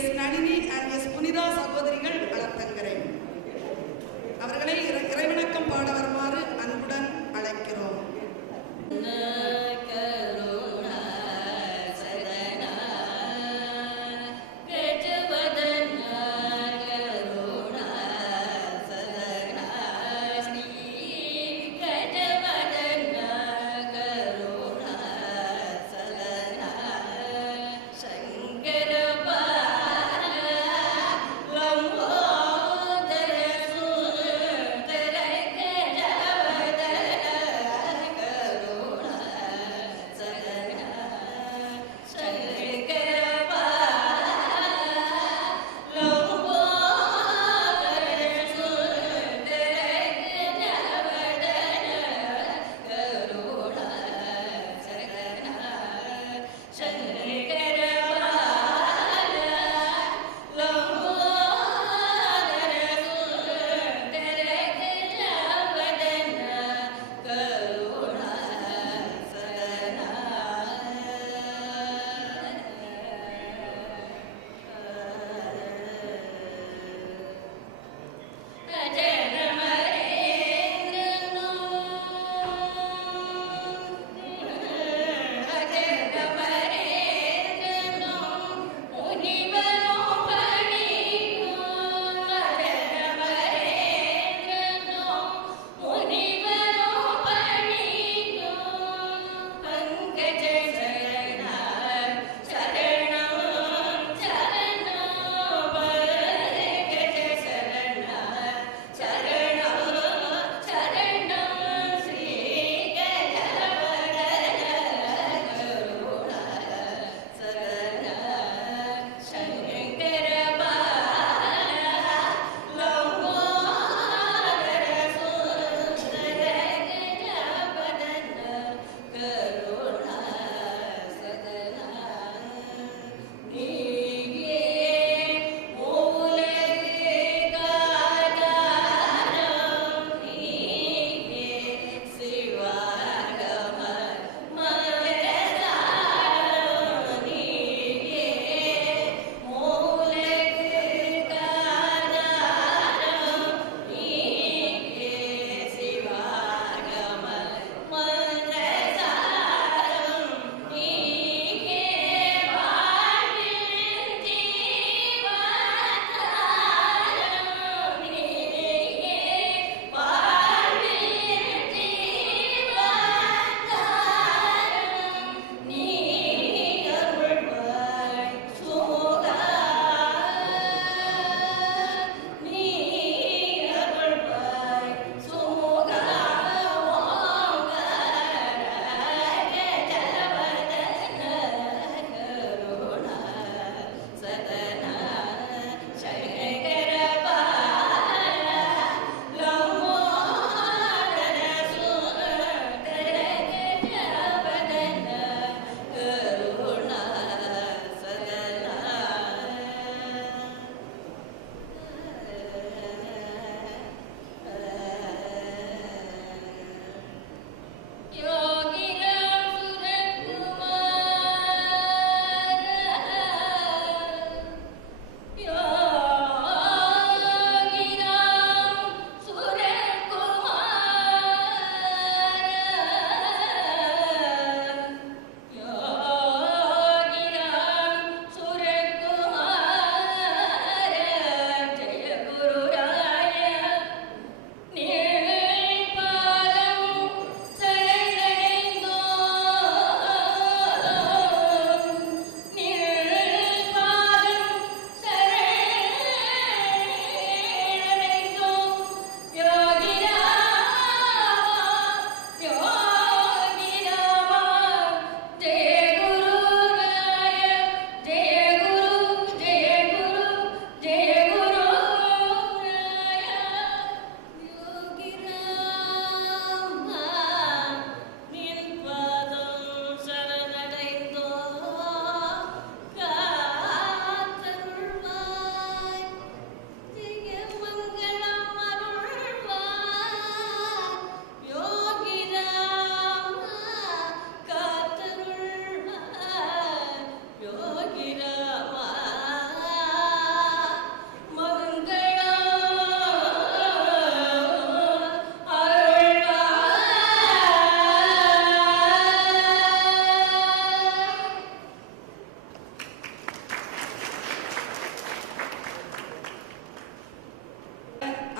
S Nalini and S Punitha சகோதரிகள் அளத்தங்கரை அவர்களை இறைவணக்கம் பாட வருமாறு அன்புடன் அழைக்கிறோம். Love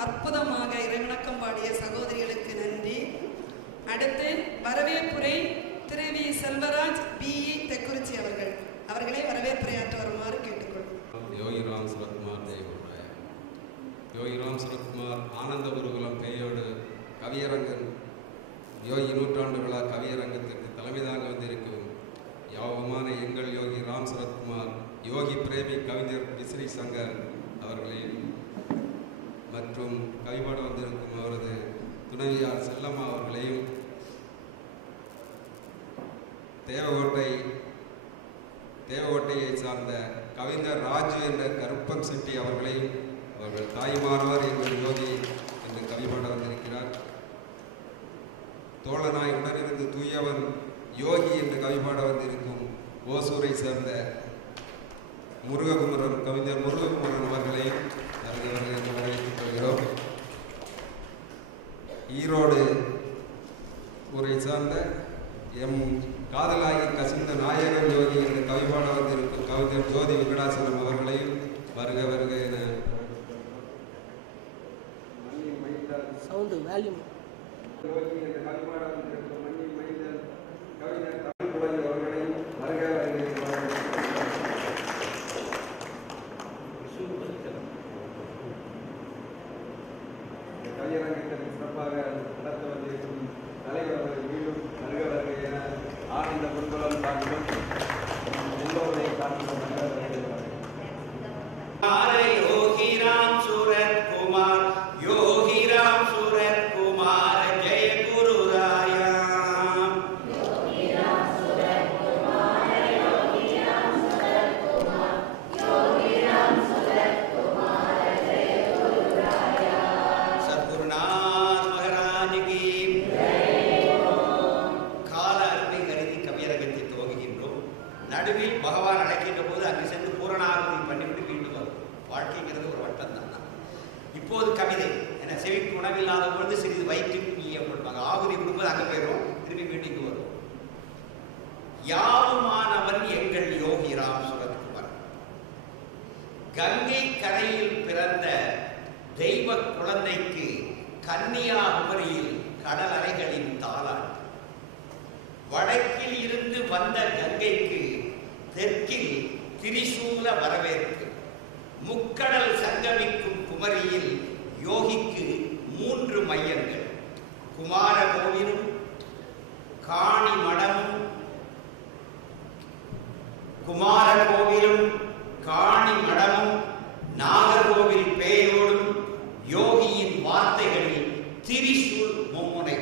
அற்புதமாக இறைவணக்கம் பாடிய சகோதரிகளுக்கு நன்றி. அடுத்து வரவேற்புரை திரு வி. செல்வராஜ் பிஇ தெக்குறிச்சி அவர்களை வரவேற்புரையாற்ற வருமாறு கேட்டுக்கொள்கிறோம். யோகி ராம் சரத்குமார் தேவராய. யோகி ராம் சரத்குமார் ஆனந்த குருகுலம் பேயோடு கவியரங்கன் யோகி நூற்றாண்டு விழா கவியரங்கத்திற்கு தலைமை தாங்க வந்திருக்கும் யாவமான எங்கள் யோகி ராம் சரத்குமார் யோகி பிரேமி கவிஞர் விசிறி சங்கர் அவர்களையும் மற்றும் கவிபாட வந்திருக்கும் அவரது துணைவியார் செல்லம்மா அவர்களையும் தேவகோட்டையை சார்ந்த கவிஞர் ராஜு என்ற கருப்பன் செட்டி அவர்களையும் அவர்கள் தாய்மானவர் எங்கள் யோகி என்று கவிபாட வந்திருக்கிறார். தோழனாய் உடனிருந்து தூயவன் யோகி என்று கவிபாட வந்திருக்கும் ஓசூரை சேர்ந்த கவிஞர் முருககுமரன் அவர்களையும் வரவேற்றுக் கொள்கிறோம். ஈரோடு ஊரை சார்ந்த எம் காதலாகி கசிந்த நாயகன் யோகி என்று கவிபாட வந்திருக்கும் கவிஞர் ஜோதி வெங்கடாசலம் அவர்களையும் வருக வருக என யோகி என்று கவிபாட வந்திருக்கும் மண்ணின் மைந்தன் கவிஞர் தமிழ் புலவர் அவர்களையும் வருக வருக. கவியரங்கத்தில் சிறப்பாக நடத்த வந்திருக்கும் தலைவர்கள் மீண்டும் வருக வருக என ஆனந்த குருகுலம் காட்டிலும் எல்லோரை காட்டிலும் யோகி ராம் சூரத் குமார் யோகி ராம் சூரத் குமார் ஜெய குரு ராயா. யோகி ராம் சூரத் குமார் யோகி ராம் சூரத் குமார் யோகி ராம் சூரத் குமார் ஜெய குரு ராயா. சத்குருநாத் மகாராஜ் கி கால அருமை கருதி கவியரங்கத்தை துவங்குகின்றோம். நடுவில் பகவான் அழைக்கின்ற போது அங்கு சென்று பூரணாகுதி பண்ணிவிட்டு மீண்டும் வரும். வாழ்க்கைங்கிறது ஒரு வட்டம் தான். இப்போது கவிதை என செவிக்கு உணவில்லாத பொழுது சிறிது வயிற்றுக்கு நீயப்படுவாங்க. ஆகுதி கொடுப்பது அங்கே போயிடும், திரும்பி வீட்டுக்கு வரும். யாவுமானவன் எங்கள் யோகி ராம் சரத்குமார். கங்கை கரையில் பிறந்த தெய்வ குழந்தைக்கு கன்னியாகுமரியில் கடல் அலைகளின் தாளாட்டு. வடக்கில் இருந்து வந்த கங்கைக்கு தெற்கில் திரிசூல வரவேற்பு. முக்கடல் சங்கமிக்கும் குமரியில் யோகிக்கு 3 மையங்கள்: குமார கோவிலும் காணி மடமும் நாகர்கோவில் பேயோடும் யோகியின் வார்த்தைகளில் திரிசூல் மும்முனை.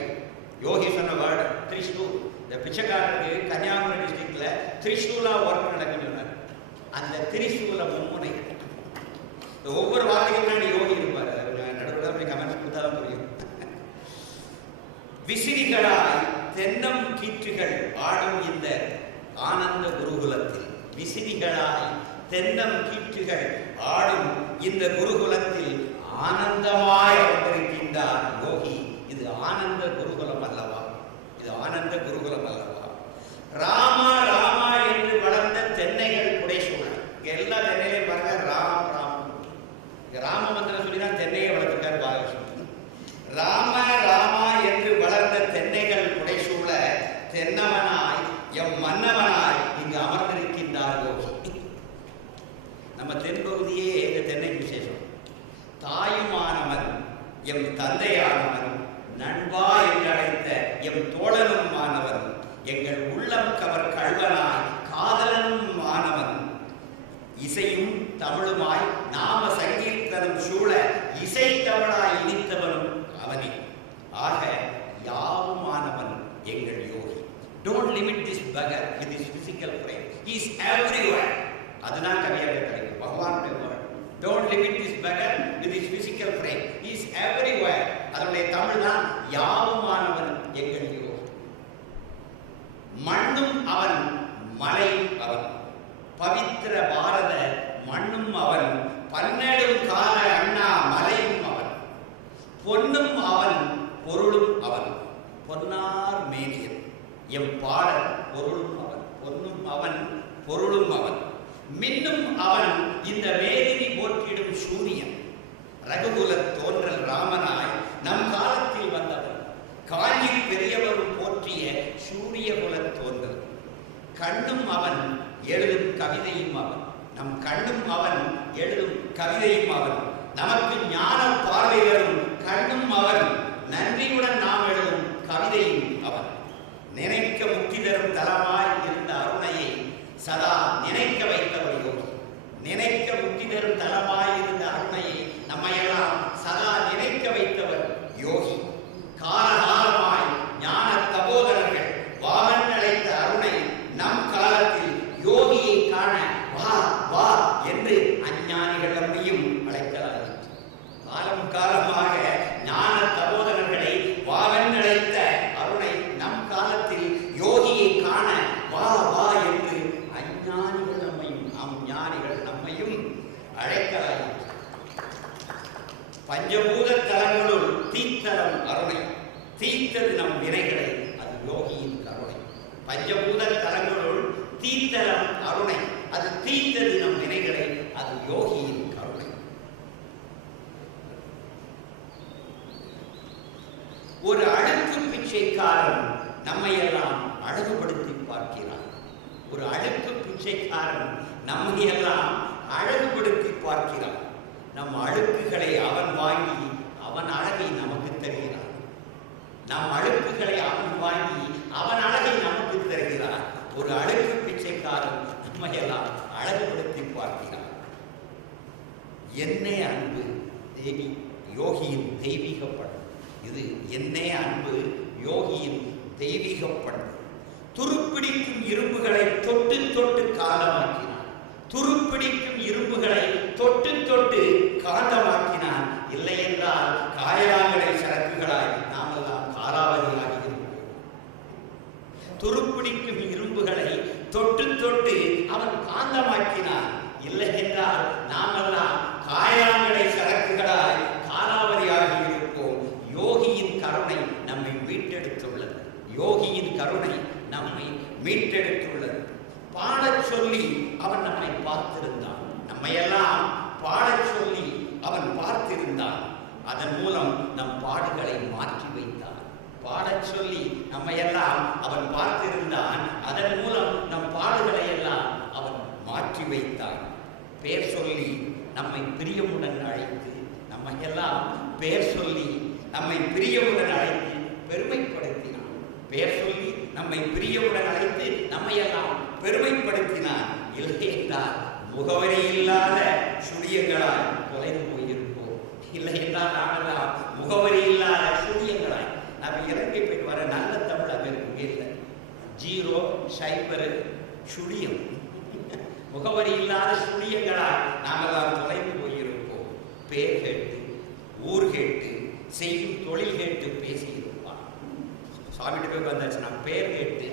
யோகி சொன்ன வேர்டு திரிசூல். இந்த பிச்சைக்காரருக்கு கன்னியாகுமரி டிஸ்ட்ரிக்ட்ல திரிசூலா ஒர்க் நடக்குன்னு சொன்னார். அந்த திரிசூல மும்முனை. ஒவ்வொரு வார்த்தைக்கும் யோகி இருப்பார். நடுவில் கமெண்ட்ஸ் கொடுத்தாலும் புரியும். விசிறிகளாய் தென்னம் கீற்றுகள் ஆடும் இந்த ஆனந்த குருகுலத்தில், விசிறிகளாய் தென்னம் கீற்றுகள் ஆடும் இந்த குருகுலத்தில் ஆனந்தமாய் வந்திருக்கின்றார் யோகி. இது ஆனந்த குருகுலம் அல்லவா? இது ஆனந்த குருகுலம் அல்லவா? ராமா ராமா என்று வளர்ந்த தென்னைகள் புடைசூழ. எல்லா தென்னையிலையும் பாருங்க ராம் ராம். ராம மந்திரம் சொல்லிதான் தென்னையை வளர்த்திருக்கார் பாலகிருஷ்ணன். ராம ராமா என்று வளர்ந்த தென்னைகள் புடைசூழ தென்னவனாய் எம் மன்னவனாய் இங்கு அமர்ந்திருக்கின்றார் யோகி. நம்ம தென்பகுதியே இந்த தென்னைக்கு விசேஷம். தாயுமானவன் எம் தந்தையானவன், நண்பா என்று அழைத்த எம் தோழனும் ஆனவன், எங்கள் உள்ளம் கவர் கள்வனாய் காதலனும் ஆனவன், இசையும் தமிழுமாய் நாம சங்கீர்த்தனம் சூழ இசை தமிழாய் இனித்தவனும் அவனே. ஆக யாவுமானவன் எங்கள் யோகி. Don't limit this beggar with his physical frame. He is everywhere. அதுதான் கவியாக கிடைக்கும் பகவானுடைய word. Don't limit this beggar with his physical frame. He is everywhere. அதனுடைய தமிழ் தான் யாவுமானவன் எங்கள் யோகி. மண்ணும் அவன், மலையும் அவன். பவித்திர பாரத மண்ணும் அவன், பன்னெடும் கால அண்ணா மலையும் அவன். பொன்னும் அவன், பொருளும் அவன். பொன்னார் மேனியன் எம் பாடல் பொருளும் அவன். பொன்னும் அவன், பொருளும் அவன். மின்னும் அவன் இந்த மேதினி போற்றிடும் சூரியன். ரகுகுல தோன்றல் ராமனாய் நம் காலத்தில் வந்தவர். காஞ்சி பெரியவரும் போற்றிய சூரியகுல தோன்றல். கண்ணும் அவன் எழுதும் கவிதையும் அவன். நம் கண்ணும் அவன் எழுதும் கவிதையும் அவன். நமக்கு ஞான பார்வைகளும் கண்ணும் அவன். நன்றியுடன் நாம் எழுதும் கவிதையும் அவன். நினைக்க முக்தி தரும் தலமாய் இருந்த அருணையை சதா நினைக்க வைத்தவர் யோகி. நினைக்க முக்தி தரும் தலமாய் இருந்த அருணையை நம்மையெல்லாம் சதா நினைக்க வைத்தவர் யோகி. காலகாலமாய் ஞான தபோதரர்கள் வாகன் அழைத்த அருணை நம் காலத்தில் யோகியை காண வா வா என்று அஞ்ஞானிகள் நம்மையும் அழைக்கிறார்கள். காலம் காலமாக ஞான தபோதரர்களை வாகன் அழைத்த அருணை நம் காலத்தில் யோகியை காண வா வா என்று அஞ்ஞானிகள் நம்மையும் ஞானிகள் நம்மையும் அழைக்கிறார்கள். பஞ்சபூத தலங்களுள் தீத்தலம் அருணை. தீத்தது நம் வினைகளை, அது யோகியின் கருணை. பஞ்சபூத தலங்களுள் தீத்தலம் அருணை, அது தீத்தது நம் வினைகளை, அது யோகியின் கருணை. ஒரு அழுக்கு பிச்சைக்காரன் நம்மையெல்லாம் அழகுபடுத்தி பார்க்கிறான். ஒரு அழுக்கு பிச்சைக்காரன் நம்மையெல்லாம் அழகுபடுத்தி பார்க்கிறான். நம் அழுக்குகளை அவன் வாங்கி அவன் அழகை நமக்கு தருகிறான். நம் அழுக்குகளை அவன் வாங்கி அவன் அழகை நமக்கு தருகிறான். ஒரு அழுக்கு பிச்சைக்காரன் நம்மையெல்லாம் அழகுபடுத்தி பார்க்கிறான். என்னே அன்பு தேவி யோகியின் தெய்வீக பண்பு. இது என்னே அன்பு யோகியின் தெய்வீக பண்பு. துருப்பிடிக்கும் இரும்புகளை தொட்டு தொட்டு காந்தமாக்கினான். துருப்பிடிக்கும் இரும்புகளை தொட்டு தொட்டு காந்தமாக்கினான். இல்லை என்றால் காயலாங்கடை சரக்குகளாய் நாமெல்லாம் காலாவதியாகி இருப்போம். துருப்பிடிக்கும் இரும்புகளை தொட்டு தொட்டு அவன் காந்தமாக்கினான். இல்லை என்றால் நாமெல்லாம் காயலாங்கடை சரக்குகளாய் காலாவதியாகி இருப்போம். யோகியின் கருணை நம்மை மீட்டெடுத்துள்ளது. யோகியின் கருணை நம்மை மீட்டெடுத்துள்ளது. பாடச் சொல்லி அவன் நம்மை பார்த்திருந்தான். நம்மையெல்லாம் பாடச் சொல்லி அவன் பார்த்திருந்தான். அதன் மூலம் நம் பாடுகளை மாற்றி வைத்தான். பாடச் சொல்லி நம்மையெல்லாம் அவன் பார்த்திருந்தான். அதன் மூலம் நம் பாடுகளை எல்லாம் அவன் மாற்றி வைத்தான். பேர் சொல்லி நம்மை பிரியமுடன் அழைத்து, நம்மையெல்லாம் பேர் சொல்லி நம்மை பிரியமுடன் அழைத்து பெருமைப்படுத்தினான். பேர் சொல்லி நம்மை பிரியமுடன் அழைத்து நம்மையெல்லாம் பெருமைப்படுத்தினான். இல்லை என்றால் முகவரி இல்லாத சுழியங்களாய் தொலைந்து போயிருப்போம். இல்லை என்றால் நாமெல்லாம் முகவரி இல்லாத சுழியங்களாய். நம்ம இறங்கி போயிட்டு வர நல்ல தமிழ் அங்கே இல்லை. 0 0 சுழியம். முகவரி இல்லாத சுழியங்களாய் நாமெல்லாம் தொலைந்து போயிருப்போம். பேர் கேட்டு, ஊர் கேட்டு, செய்யும் தொழில் கேட்டு பேசியிருப்பான். சுவாமிகிட்ட போய் வந்தாச்சு. நான் பேர் கேட்டு,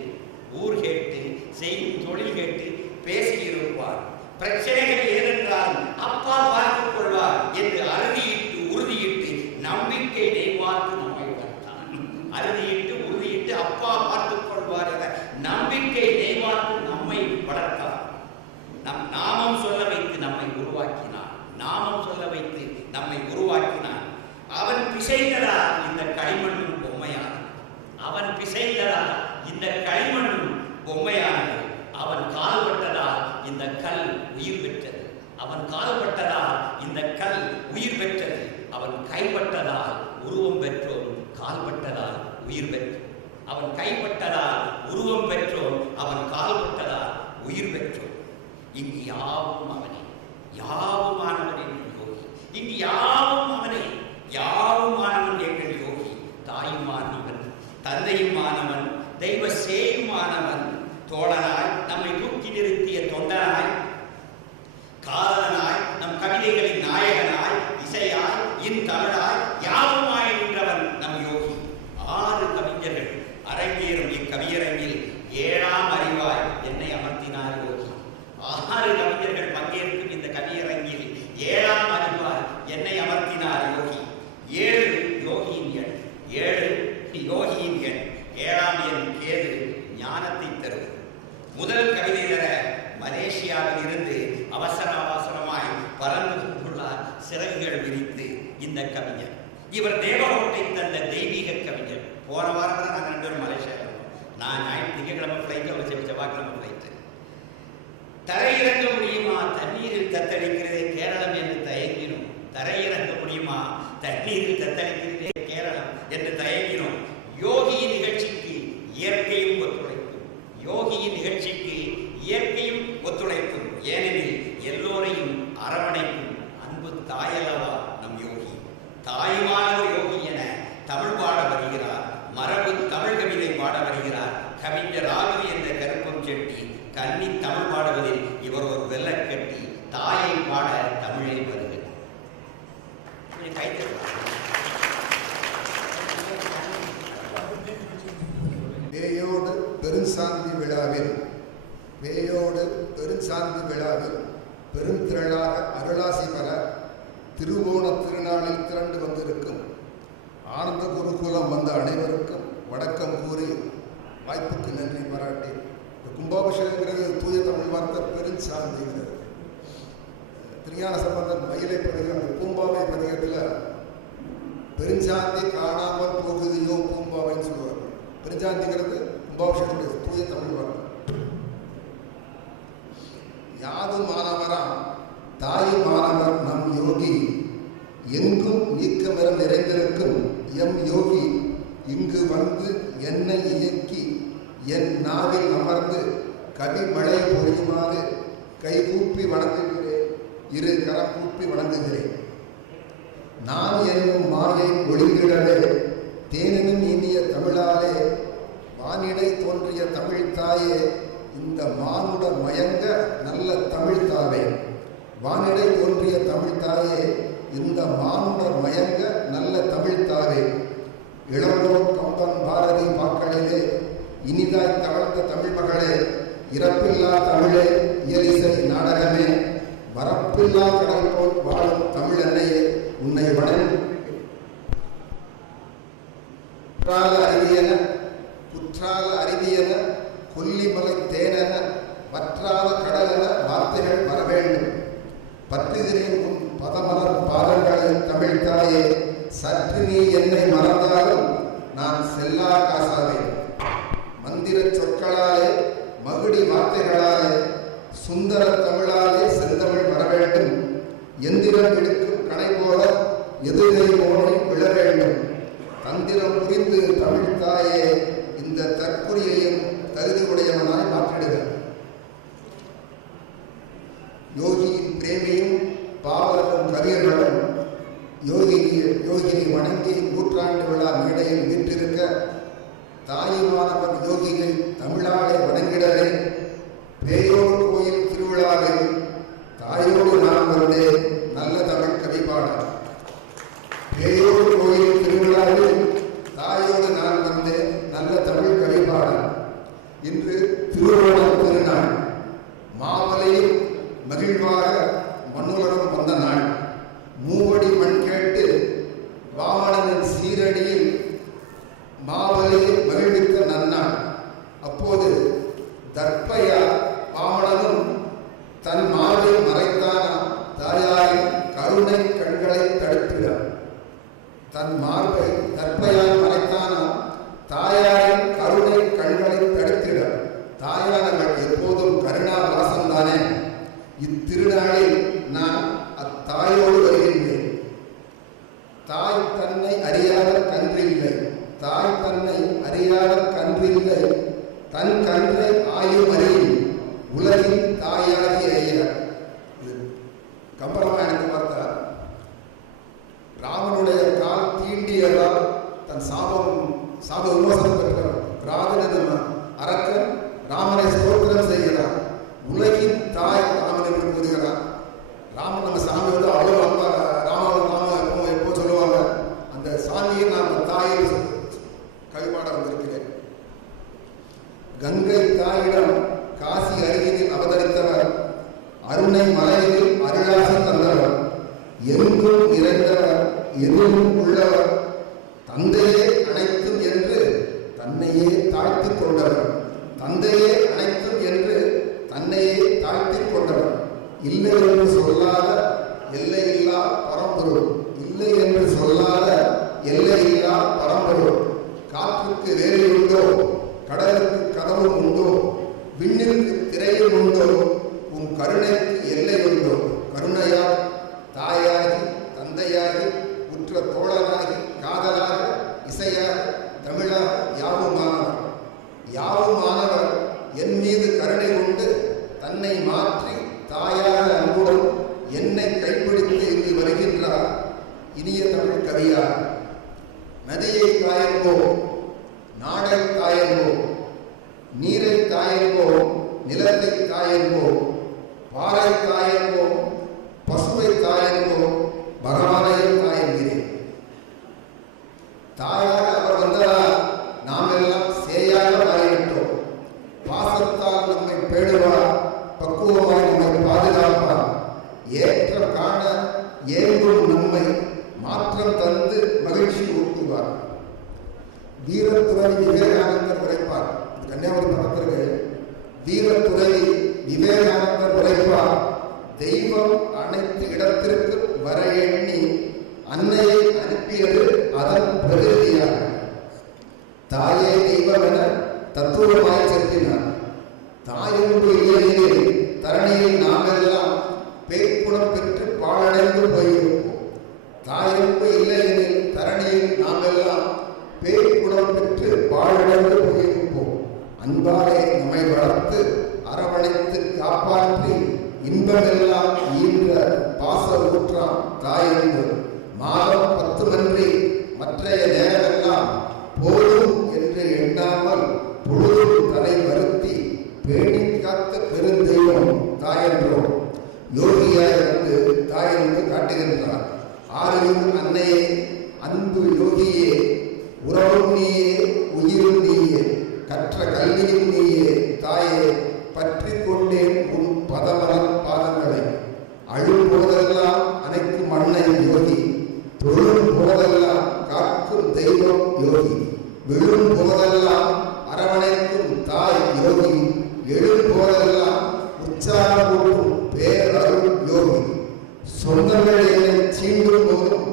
ஊர் கேட்டு, செய்யும் தொழில் கேட்டு பேசியிருப்பார். பிரச்சனைகள் ஏனென்றால் அப்பா பார்த்துக் கொள்வார் என்று அறுதியிட்டு உறுதியிட்டு நம்பிக்கை நெய்வார்த்து நம்மை வளர்த்தான். அறுதியிட்டு உறுதியிட்டு அப்பா பார்த்துக் கொள்வார் என நம்பிக்கை நெய்வார்த்து நம்மை வளர்த்தார். நம் நாமம் சொல்ல வைத்து நம்மை உருவாக்கினார். நாமம் சொல்ல வைத்து நம்மை உருவாக்கினார். அவன் பிசைந்ததால் இந்த களிமண்ணும் பொம்மையானது. அவன் பிசைந்ததால் இந்த களிமண்ணும் பொம்மையானது. அவன் கால்பட்டதால் இந்த கல் உயிர் பெற்றது. அவன் கால்பட்டதால் இந்த கல் உயிர் பெற்றது. அவன் கைப்பட்டதால் உருவம் பெற்றோம். கால்பட்டதால் உயிர் பெற்றோம். அவன் கைப்பட்டதால் உருவம் பெற்றோம். அவன் கால்பட்டதால் உயிர் பெற்றோம். இங்கு யாவும் அவனே, யாவுமானவன் எங்கள் யோகி. இங்கு யாவும் அவனே, யாவுமானவன் எங்கள் யோகி. தாயுமானவன், தந்தையுமானவன், தெய்வ சேயுமானவன், தோழனாய் நம்மை தூக்கி நிறுத்திய தொண்டனாய், காதலனாய், நம் கவிதைகளின் நாயகனாய், இசையாய், இன்தமிழாய், யாவுமாய் நின்றவன் நம் யோகி. 6 கவிஞர்கள் அரங்கேறும் இக்கவியரங்கில் 7ஆம் அறிவாய் என்னை அமர்த்தினார் யோகி. 6 கவிஞர்கள் பங்கேற்கும் இந்த கவியரங்கில் 7ஆம் அறிவாய் என்னை அமர்த்தினார் யோகி. 7 யோகியின் எண். 7 யோகியின் எண். 7ஆம் எண் கேது ஞானத்தை தருவது. இந்த கவிஞர். இவர் தேவகோட்டை தந்த தெய்வீக கவிஞர். போன வாரம் தான் நாங்கள் 2 பேரும் மலேசியாவில் இருக்கோம். நான் திங்கக்கிழமை ஃப்ளைட்டு, அவர் செவ்வாய்க்கிழமை ஃப்ளைட்டு. தரையிறங்க முடியுமா, தண்ணீரில் தத்தளிக்கிறதே கேரளம் என்று தயங்கினோம். தரையிறங்க முடியுமா, தண்ணீரில் தத்தளிக்கிறதே கேரளம் என்று தயங்கினோம். யோகியின் நிகழ்ச்சிக்கு இயற்கையும் ஒத்துழைக்கும். யோகியின் நிகழ்ச்சிக்கு இயற்கையும் ஒத்துழைக்கும். ஏனெனில் எல்லோரையும் அரவணைக்கும் அன்பு தாயல்லவா நம் யோகி. தாயுமான ஒரு யோகி என தமிழ் பாட வருகிறார். மரபு தமிழ் கவிதை பாட வருகிறார். கவிஞர் ராகு என்ற கருப்பம் செட்டி கன்னி தமிழ் பாடுவதில் இவர் ஒரு வெள்ளக்கட்டி. தாயை பாட தமிழை வருகிறார். பேயோடு பெருஞ்சாந்தி விழாவில் பெருந்திரளாக அருளாசி பெற திருவோண திருநாளில் திரண்டு வந்திருக்கும் ஆனந்த குருகுலம் வந்த அனைவருக்கும் வணக்கம் கூறி வாய்ப்புக்கு நன்றி பாராட்டி, கும்பாபிஷேகங்கிறது தூய தமிழ் வார்த்தை பெருஞ்சாந்திங்கிறது. திருஞான சம்பந்தன் மயிலை பதிகம் பூம்பாவை பதிகத்தில் பெருஞ்சாந்தி காணாமல் போகுதியோ பூம்பாவைன்னு சொல்லுவார். பெருஞ்சாந்திங்கிறது கும்பாபிஷேகத்துடைய தூய தமிழ் வார்த்தை. யாதும் மாணவராம் தாயும் மாணவர் நம் யோகி, எங்கும் நீக்கமெற நிறைந்திருக்கும் எம் யோகி, இங்கு வந்து என்னை இயக்கி என் நாவில் அமர்ந்து கவி மழை பொழியுமாறு கைகூப்பி வணங்குகிறேன், இரு கரம் கூப்பி வணங்குகிறேன். நான் என்னும் மாயை ஒளிந்திடவே தேனினும் இனிய தமிழாலே வானிடை தோன்றிய தமிழ் தாயே, இந்த மானுடர் மயங்க நல்ல தமிழ் தாவே. வானிடை தோன்றிய தமிழ் தாயே, இந்த மானுடர் மயங்க நல்ல தமிழ் தாவே. இளங்கோர் கம்பன் பாரதி பாக்களிலே இனிதாய் தவழ்ந்த தமிழ் மகளே, இறப்பில்லா தமிழே இயலிசை நாடகமே, வரப்பில்லா கடல் போல் வாழும் தமிழ் அன்னையே, உன்னை வணங்கி குற்றால அருவியன கொல்லிமலை தேனென வற்றாத கடலென வார்த்தைகள் வர வேண்டும். பற்றுகிறேன் உன் பதமலர் பாதங்களில் தமிழ் தாயே, சற்று நீ என்னை மறந்தாலும் நான் செல்லா காசாவேன். மந்திர சொற்களாலே மகுடி வார்த்தைகளாலே சுந்தர தமிழாலே செந்தமிழ் வர வேண்டும். எந்திரம் எடுக்கும் கணை போல எதிரை மோனை விழ வேண்டும். தந்திரம் புரிந்து தமிழ் தாயே, இந்த தற்குறியையும் தகுதி உடையவனாய் மாற்றிடுக. யோகியின் பிரேமியும் பாவலரும் கவியர்களும் யோகியை வணங்கி நூற்றாண்டு விழா மேடையில் வீற்றிருக்க, தாயுமானவர் யோகியை தமிழாலே வணங்கிடவே பேயோர் கோயில் திருவிழாவில் தாயோடு நான் வந்தேன் நல்ல தமிழ் கவி பாட. பேயோர் கோயில் திருவிழாவில் தாயோடு நான் வந்தேன் நல்ல தமிழ் கவி பாட. இன்று திருவோண திருநாள், மாமலையில் மகிழ்வாக மண்ணுலகம் வந்த நாள். மூவடி மண் கேட்டு வாமனனின் சீரடியில் மாவலியை மகிழ்வித்த நன்னாள். அப்போது தற்பையா வாமனனும் தன் மாவை மறைத்தான தாயாரின் கருணை கண்களை தடுத்திட. தன் மார்பை தற்பையால் மறைத்தான தாயாரின் கருணை கண்களை தடுத்திட. தாயானவள் எப்போதும் கருணா வாசம்தானே. இத்திருநாளில் நான் அத்தாயோடு வருகின்றேன். தாய் தன்னை அறியாத கன்றில்லை, தாய் தன்னை அறியாத கன்றில்லை, தன் கன்றை ஆயுமறியில் உலகின் தாயாகி ஐயா. கம்பராமாயணத்தை பார்த்தா ராமனுடைய கால் தீண்டியதால் தன் சாப விமோசனம் பெற்றார். ராவணனது அரக்கன் ராமனை ஸ்தோத்திரம் செய்கிறார். உலகின் தாய் ராமன் என்று கூறுகிறார். ராமன் நம்ம சாமி வந்து அவ்வளோ அன்பா ராம எப்போ சொல்லுவாங்க. அந்த சாமியை நான் அந்த தாயை கவிபாட வந்திருக்கிறேன். கங்கை தாயிடம் காசி அருகினில் அவதரித்தவர், அருணை மலையில் அருளாசி தந்தவர், எங்கும் நிறைந்தவர், எதிலும் உள்ளவர், தந்தையே அனைத்தும் என்று தன்னையே தாழ்த்திக் கொண்டவர், தந்தையே அனைத்தும் என்று தன்னையே தாழ்த்திக் கொண்டவர், இல்லை என்று சொல்லாத எல்லையில்லா பரம்பொருள், இல்லை என்று ஏங்கும் நம்மை மாற்றம் தந்து மகிழ்ச்சி ஊட்டுவார். வீரத்துறை விவேகானந்தர் உரைப்பார். கன்னியாகுமரி பக்கத்திற்கு வீரத்துறை விவேகானந்தர் உரைப்பார். தெய்வம் அனைத்து இடத்திற்கு வர எண்ணி அன்னையை அனுப்பியது அதன் பிரதிநிதியாக. தாயே தெய்வம் என தத்துவமாய் செப்பினார். தாயொன்று இல்லையே தரணியில் நாமெல்லாம் பேய்க்குணம் பெற்று பாழடைந்து போயிருப்போம். தாயொன்று இல்லையெனில் தரணியில் நாமெல்லாம் பேய்க்குணம் பெற்று பாழடைந்து போயிருப்போம். அன்பாலே நம்மை வளர்த்து அரவணைத்து காப்பாற்றி இன்பமெல்லாம் ஈன்ற பாச ஊற்றாம் தாயென்று மாதம் 10 மன்றி மற்றைய நேரமெல்லாம் போதும் என்று எண்ணாமல் பொழுதும் தலை வருத்தி பேணி காத்த பெருந்தெய்வம் தாயென்றோம். யோகியாய் வந்து தாயென்று காட்டுகின்றார். ஆரியும் அன்னையே, அன்பு யோகியே, உறவும் நீயே, உயிரும் நீயே, கற்ற கல்வியும் நீயே, தாயே பற்றி கொண்டேன் உன் பதமலர் பாதங்களை. அழும் போதெல்லாம் அனைக்கும் அன்னை யோகி, தொழும் போதெல்லாம் காக்கும் தெய்வம் யோகி, விழும் போதெல்லாம் அரவணைக்கும் தாய் யோகி, எழும் போதெல்லாம் உற்சாகமூட்டும் பேரருள் யோகி. சொந்தங்கள் என்னை சீண்டும் போதும்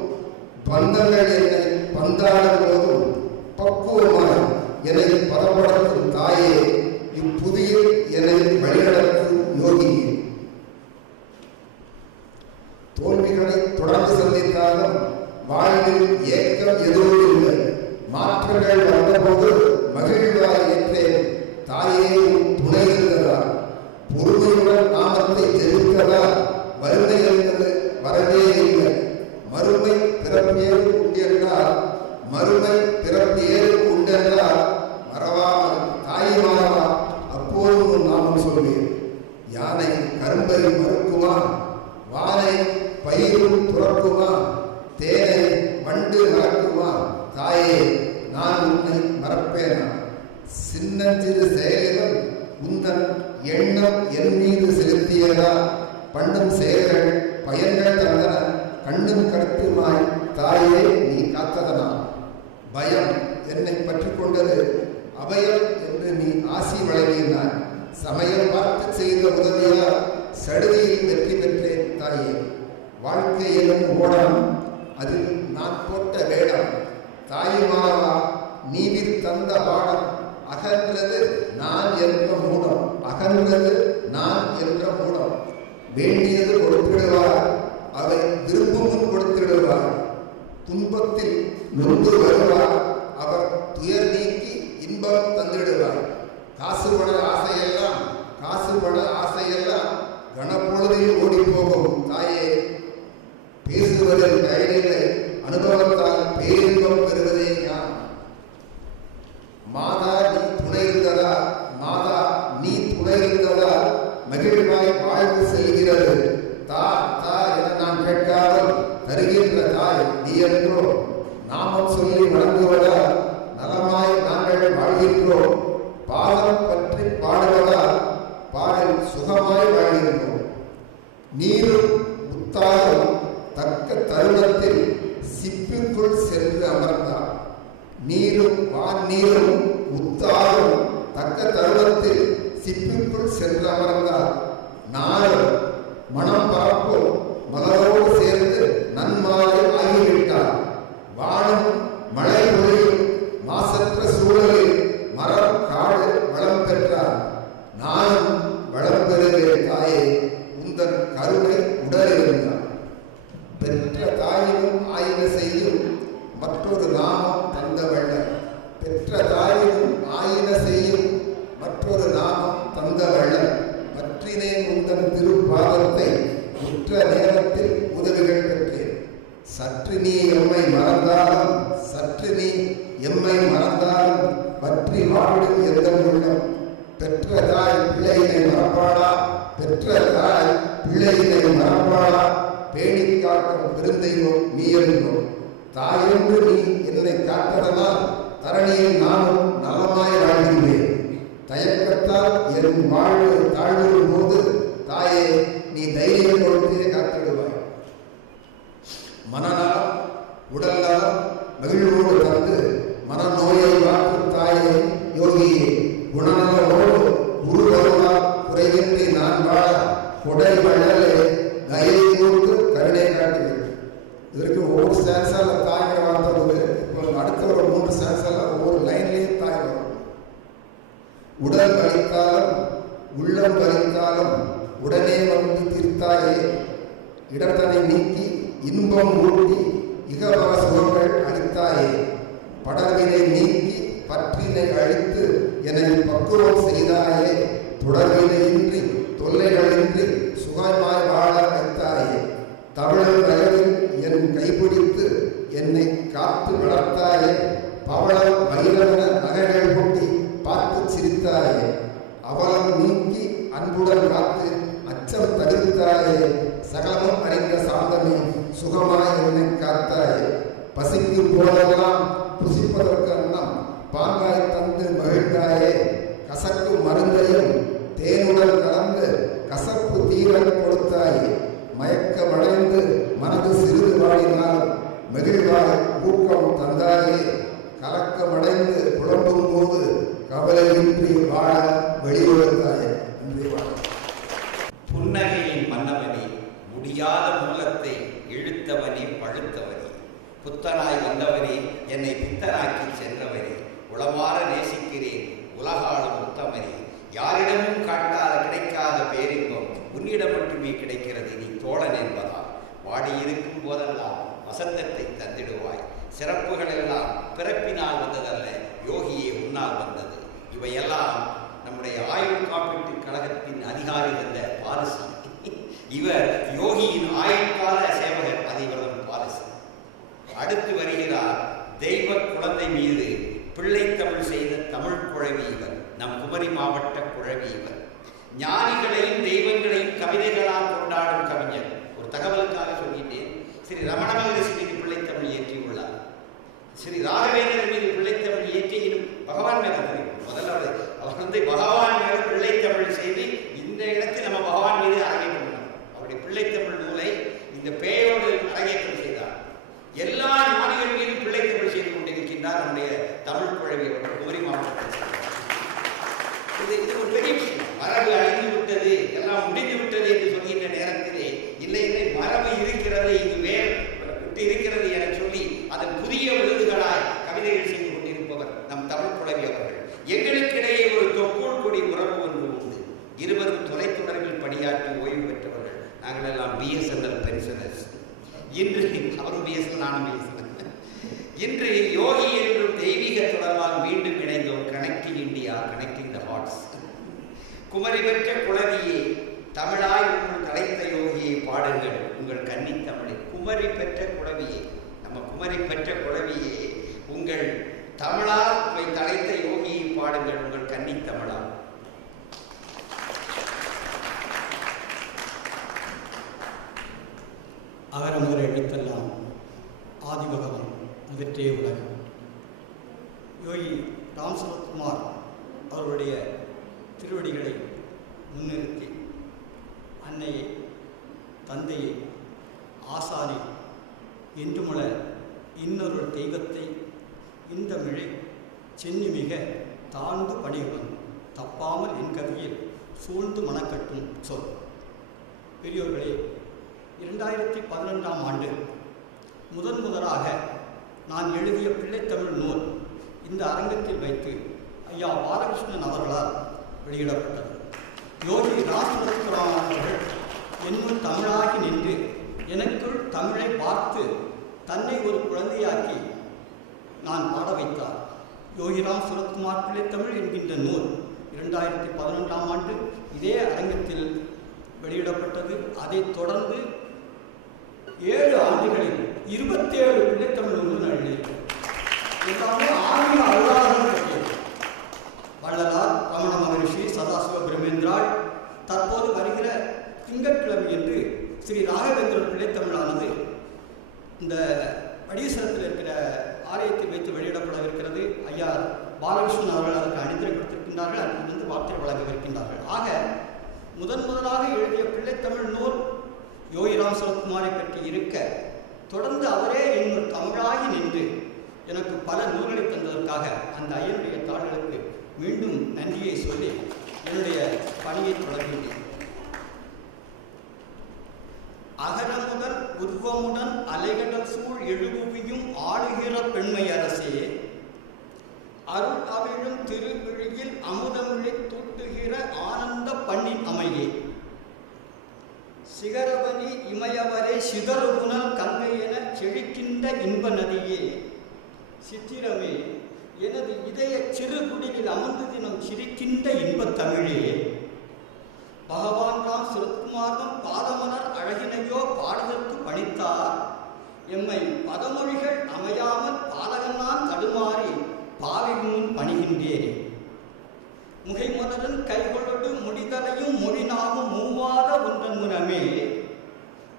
பந்தங்கள் என்னை பந்தாடும் போதும் பக்குவமாய் என்னை பதப்படுத்தும் தாயே, இப்புவியில் என்னை வழிநடத்தும் யோகியே. தோல்விகளை தொடர்ந்து சந்தித்தாலும் வாழ்வில் ஏக்கம் எதுவும் இல்லை. மாற்றங்கள் வந்தபோது மகிழ்வாய் ஏற்றேன். தாயே துணை இருந்ததா, பொறுமையுடன் நாமத்தை தெரிவித்ததா, வறுமை என்பது வரவே இல்லை. மறுமை பிறப்பேறு உண்டென்றால், மறுமை பிறப்பேறு உண்டென்றால் மறவாமல் தாய் மாறவா அப்போதும் நாமும் சொல்வேன். யானை கரும்பை மறுக்குமா, வானை பயிரும் துறக்குமா, தேனை வண்டு மறக்குமா, தாயே நான் உன்னை மறப்பேனா? சின்னஞ்சிறு செயலிலும் உந்தன் எண்ணம் என் மீது செலுத்தியதா, பண்ணும் செயல்கள் பயன்கள் தந்தன, கண்ணும் கருத்துமாய் தாயே நீ காத்ததனா? பயம் என்னை பற்றி கொண்டது, அபயம் என்று நீ ஆசி வழங்கினாய். சமயம் பார்த்து செய்த உதவியால் சடுதியில் வெற்றி பெற்றேன் தாயே. வாழ்க்கை எனும் ஓடம், அதில் நான் போட்ட வேடம். தாயுமாவா நீவிர் தந்த பாடம், அகன்றது நான் என்ற மூடம், அகன்றது நான் என்ற மூடம். வேண்டியது கொடுத்திடுவார், அவை விருப்பமும் கொடுத்திடுவார். துன்பத்தில் நொந்து வருவார், அவர் துயர் நீக்கி இன்பம் தந்திடுவார். காசுபட ஆசையெல்லாம், காசுபட ஆசையெல்லாம் கனப்பொழுதில் ஓடி போகும் தாயே. பேசுவதில் கையிலே அனுபவத்தால் பேரின்பம் பெறுவதே ஞானம். மாதா நீ துணை இருந்ததா, மாதா நீ துணை இருந்ததா, மகிழ்வாய் வாழ்வு செல்கிறது. தா தா என நான் கேட்காமல் தருகின்ற தாய் நீ என்றோ. நாமம் சொல்லி வணங்குவதா நலமாய் நாங்கள் வாழ்கின்றோம். பாதம் பற்றி பாடுவதால் பாடல் சுகமாய் வாழ்கின்றோம். நீரும் முத்தாரும் தக்க தருணத்தில் சிப்பிக்குள் சென்று அமர்ந்தார். நீரும் வான் முத்தாரும் தக்க தருணத்தில் சிப்பிக்குள் சென்று அமர்ந்தார். நாளும் மனம் பரப்போம் மலரோடு சேர்ந்து நன்மாலை ஆகிவிட்டார். வானும் மழை பொழியும் மாசற்ற சூழலில் மரம் காடு வளம் பெற்றார். நானும் வளம் பெறுகிறேன் தாயே, உந்தன் கருணை உடலிருந்தார். பெற்ற தாயினும் ஆயின செய்யும் மற்றொரு நாமம் தந்தவள்ள. பெற்ற தாயினும் ஆயின செய்யும் மற்றொரு நாமம் தந்தவள்ள. பற்றினேன் உந்தன் திருப்பாதத்தை, உற்ற நேரத்தில் உதவிகள் பெற்றேன். சற்று நீ எம்மை மறந்தாலும், சற்று நீ எம்மை மறந்தாலும் பற்றி வாழும் எந்த உள்ளம். பெற்ற தாய் பிள்ளையினை மறப்பாளா, பெற்ற தாய் பிள்ளையினை மறப்பாளா, பேணி காக்கும் பெருந்தெய்வம் நீ என்றோம். தாயென்று நீ என்னை காட்டதனால் தரணியில் நானும் நலமாய் வாழ்கின்றேன். தயக்கத்தால் என் வாழ்வு தாழ்வும் போது தாயே நீ தைரியம் கொடுத்தே காத்திடுவாய். மனநலம் உடல்நலம் மகிழ்வோடு தந்து மனநோயை மாற்றும் தாயே யோகியே குணநலோடு குரு கருணா குறையின்றி நான் வாழ கொடை வள்ளலே தயை கூர்ந்து கருணை காட்டுவேன். இதற்கு ஒவ்வொரு ஸ்டான்ஸால தாய்கிற வார்த்தை வருது. இப்போ அடுத்த ஒரு 3 ஸ்டான்ஸால ஒவ்வொரு லைன்லேயும் தாய் வரும். உடல் கழித்தாலும் உள்ளம் கழித்தாலும் உடனே வந்து தீர்த்தாயே இடர்தனை நீக்கி இன்பம் ஊட்டி இகவர சுகங்கள் அளித்தாயே படர்வினை நீக்கி பற்றினை அழித்து என்னை பக்குவம் செய்தாயே தொடர்வினையின்றி தொல்லைகளின்றி சுகமாய் வாழ வைத்தாயே தமிழர் வயதில் என் கைப்பிடித்து என்னை காத்து வளர்த்தாயே பவளம் வைரவன நகைகள் கொட்டி பார்த்து சிரித்தாயே அவலம் நீக்கி அன்புடன் காத்து அச்சம் தவிர்த்தாயே சகலமும் அறிந்த சாந்தமே சுகமாய் என்னை காத்தாயே பசிக்கும் போதெல்லாம் புசிப்பதற்கு அன்னம் பாங்காய் தந்து மகிழ்ந்தாயே கசக்கும் மருந்தையும் தேனுடன் கலந்து கசப்பு தீரன் கொடுத்தாயே மயக்கமடைந்து மனது சிறிது வாழினால் மகிழ்வாய் ஊக்கம் தந்தாயே கலக்கமடைந்து புலம்பும் போது கவலையின்றி வாழ வெளிவந்தாயே. புன்னகையின் மன்னவனே, முடியாத மூலத்தை இழுத்தவனே, பழுத்தவனே, புத்தனாய் வந்தவனே, என்னை பித்தனாக்கி சென்றவனே, உளமாற நேசிக்கிறேன் உலகாளும் உத்தமனே, யாரிடமும் காட்டாத கிடைக்காத பேரின்பம் உன்னிடம் மட்டுமே கிடைக்கிறது நீ தோழன் என்பதால் வாடியிருக்கும் போதெல்லாம் வசந்தத்தை தந்திடுவாய். சிறப்புகள் எல்லாம் பிறப்பினால் வந்ததல்ல, யோகியே உன்னால் வந்தது. இவையெல்லாம் நம்முடைய ஆயுள் காப்பீட்டு கழகத்தின் அதிகாரி வந்த பாலிசி. இவர் யோகியின் ஆயுட்கால சேவகர், அது இவரது பாலிசி. அடுத்து வருகிறார் தெய்வ குழந்தை மீது பிள்ளை தமிழ் செய்த தமிழ் குழவி இவர், நம் குமரி மாவட்ட குழவி இவர். ஞானிகளையும் தெய்வங்களையும் கவிதைகளால் கொண்டாடும் கவிஞர். ஒரு தகவலுக்காக சொல்லிட்டேன், ஸ்ரீ ரமண மகரிஷி மீது பிள்ளைத்தமிழ் இயற்றியுள்ளார். ஸ்ரீ ராகவேந்திரன் மீது பிள்ளைத்தமிழ் இயற்றியும் பகவான் மேல முதல்ல அவர் பகவான் மேல பிள்ளைத்தமிழ் செய்து இந்த இடத்தில் நம்ம பகவான் மீது அரங்கேற்றம் பண்ணோம். அவருடைய பிள்ளைத்தமிழ் நூலை இந்த பெயரோடு அரங்கேற்றம் செய்தார். எல்லா ஞானிகள் மீதும் பிள்ளைத்தமிழ் செய்து கொண்டிருக்கின்றார் நம்முடைய தமிழ் குழவி குமரி மாவட்டத்தில். இது ஒரு பெரிய விஷயம். மரபு அழிந்து விட்டது, எல்லாம் முடிந்து விட்டது என்று சொல்கின்ற நேரத்திலே இல்லை இல்லை, மரபு இருக்கிறது, இது வேறு விட்டு இருக்கிறது என சொல்லி அதன் புதிய விருதுகளாய் கவிதைகள் செய்து கொண்டிருப்பவர் நம் தமிழ் புலவி அவர்கள். எங்களுக்கிடையே ஒரு தொப்புள் கொடி உறவு ஒன்று உண்டு. இருவரும் தொலைத்தொடர்பில் பணியாற்றி ஓய்வு பெற்றவர்கள். நாங்கள் எல்லாம் BSNL பென்ஷனர்ஸ். இன்று அவரும் BSNL, நானும் BSNL. இன்று யோகி என்றும் தெய்வீக தொடர்பால் மீண்டும் இணைந்தோம். Connecting India, connecting the hearts. குமரி பெற்ற குழவியே, தமிழாய் உங்கள் தலைத்த யோகியை பாடுங்கள் உங்கள் கன்னி தமிழை. குமரி பெற்ற குழவியே, நம்ம குமரி பெற்ற குழவியே, உங்கள் தமிழால் உங்களை தலைத்த யோகியை பாடுங்கள் உங்கள் கன்னி தமிழா. அகரமுறை எழுத்தெல்லாம் ஆதிபகவன் முதற்றே உலகம். யோகி ராம் சரத்குமார் அவருடைய திருவடிகளை முன்னிறுத்தி அன்னையை, தந்தையை, ஆசானை, என்றுமுள இன்னொரு தெய்வத்தை இந்த மிழை சென்னி மிக தாழ்ந்து பணியுடன் தப்பாமல் என் கவியில் சூழ்ந்து மனக்கட்டும் சொல். பெரியோர்களே, 2012ஆம் ஆண்டு முதலாக நான் எழுதிய பிள்ளைத்தமிழ் நூல் இந்த அரங்கத்தில் வைத்து ஐயா பாலகிருஷ்ணன் அவர்களால் வெளியிடப்பட்டது. யோகி ராமசுரத்குமார் அவர்கள் என்னும் தமிழாகி நின்று எனக்குள் தமிழை பார்த்து தன்னை ஒரு குழந்தையாக்கி நான் பாட வைத்தார். யோகிராம் சுரத்குமார் பிள்ளைத்தமிழ் என்கின்ற நூல் 2011ஆம் ஆண்டு இதே அரங்கத்தில் வெளியிடப்பட்டது. அதைத் தொடர்ந்து 7 ஆண்டுகளில் 27 பிள்ளைத்தமிழ் நூல்கள் எழுதியிருக்கிறது. எல்லாமே ஆன்மீக அல்லாதவர்கள். வள்ளலார், ரமண மகரிஷி, சதாசிவ பிரம்மேந்திராள், தற்போது வருகிற திங்கட்கிழமை என்று ஸ்ரீ ராகவேந்திரன் பிள்ளைத்தமிழானது இந்த வடீஸ்வரத்தில் இருக்கிற ஆலயத்தை வைத்து வெளியிடப்படவிருக்கிறது. ஐயா பாலகிருஷ்ணன் அவர்கள் அதற்கு அணிந்துரை கொடுத்திருக்கின்றார்கள். அதிலிருந்து வார்த்தை வழங்கவிருக்கின்றார்கள். ஆக முதலாக எழுதிய பிள்ளைத்தமிழ் நூல் யோகி ராம் சரத்குமாரை பற்றி இருக்க தொடர்ந்து அவரே என்னுள் தமிழாகி நின்று எனக்கு பல நூல்களை தந்ததற்காக அந்த ஐயனுடைய தாள்களுக்கு மீண்டும் நன்றியை சொல்லி என்னுடைய பணியை தொடர்கின்றேன். அகரமுதல் உருவமுடன் அலைகடல் சூழ் எழுபுவியும் ஆடுகிற பெண்மை அரசே, அருள் அவிழும் திருவிழியில் அமுதமிழை தூட்டுகிற ஆனந்த பண்ணின் அமையே, சிகரவனி இமயவரே சிதறுகுணல் கங்கை என செழிக்கின்ற இன்ப நதியே, சித்திரமே எனது இதய சிறுகுடியில் அமர்ந்து தினம் சிரிக்கின்ற இன்பத் தமிழே, பகவான் ராம் சுரத்குமார்தம் பாதமலர் அழகினையோ பாடுதற்கு பணித்தார், எம்மை பதமொழிகள் அமையாமல் பாலகனான் தடுமாறி பாவிமுன் பணிகின்றேன், முகை முதலன் கைகொள்ளடு முடிதலையும் மொழினாவும் மூவாத ஒன்றன் முனமே,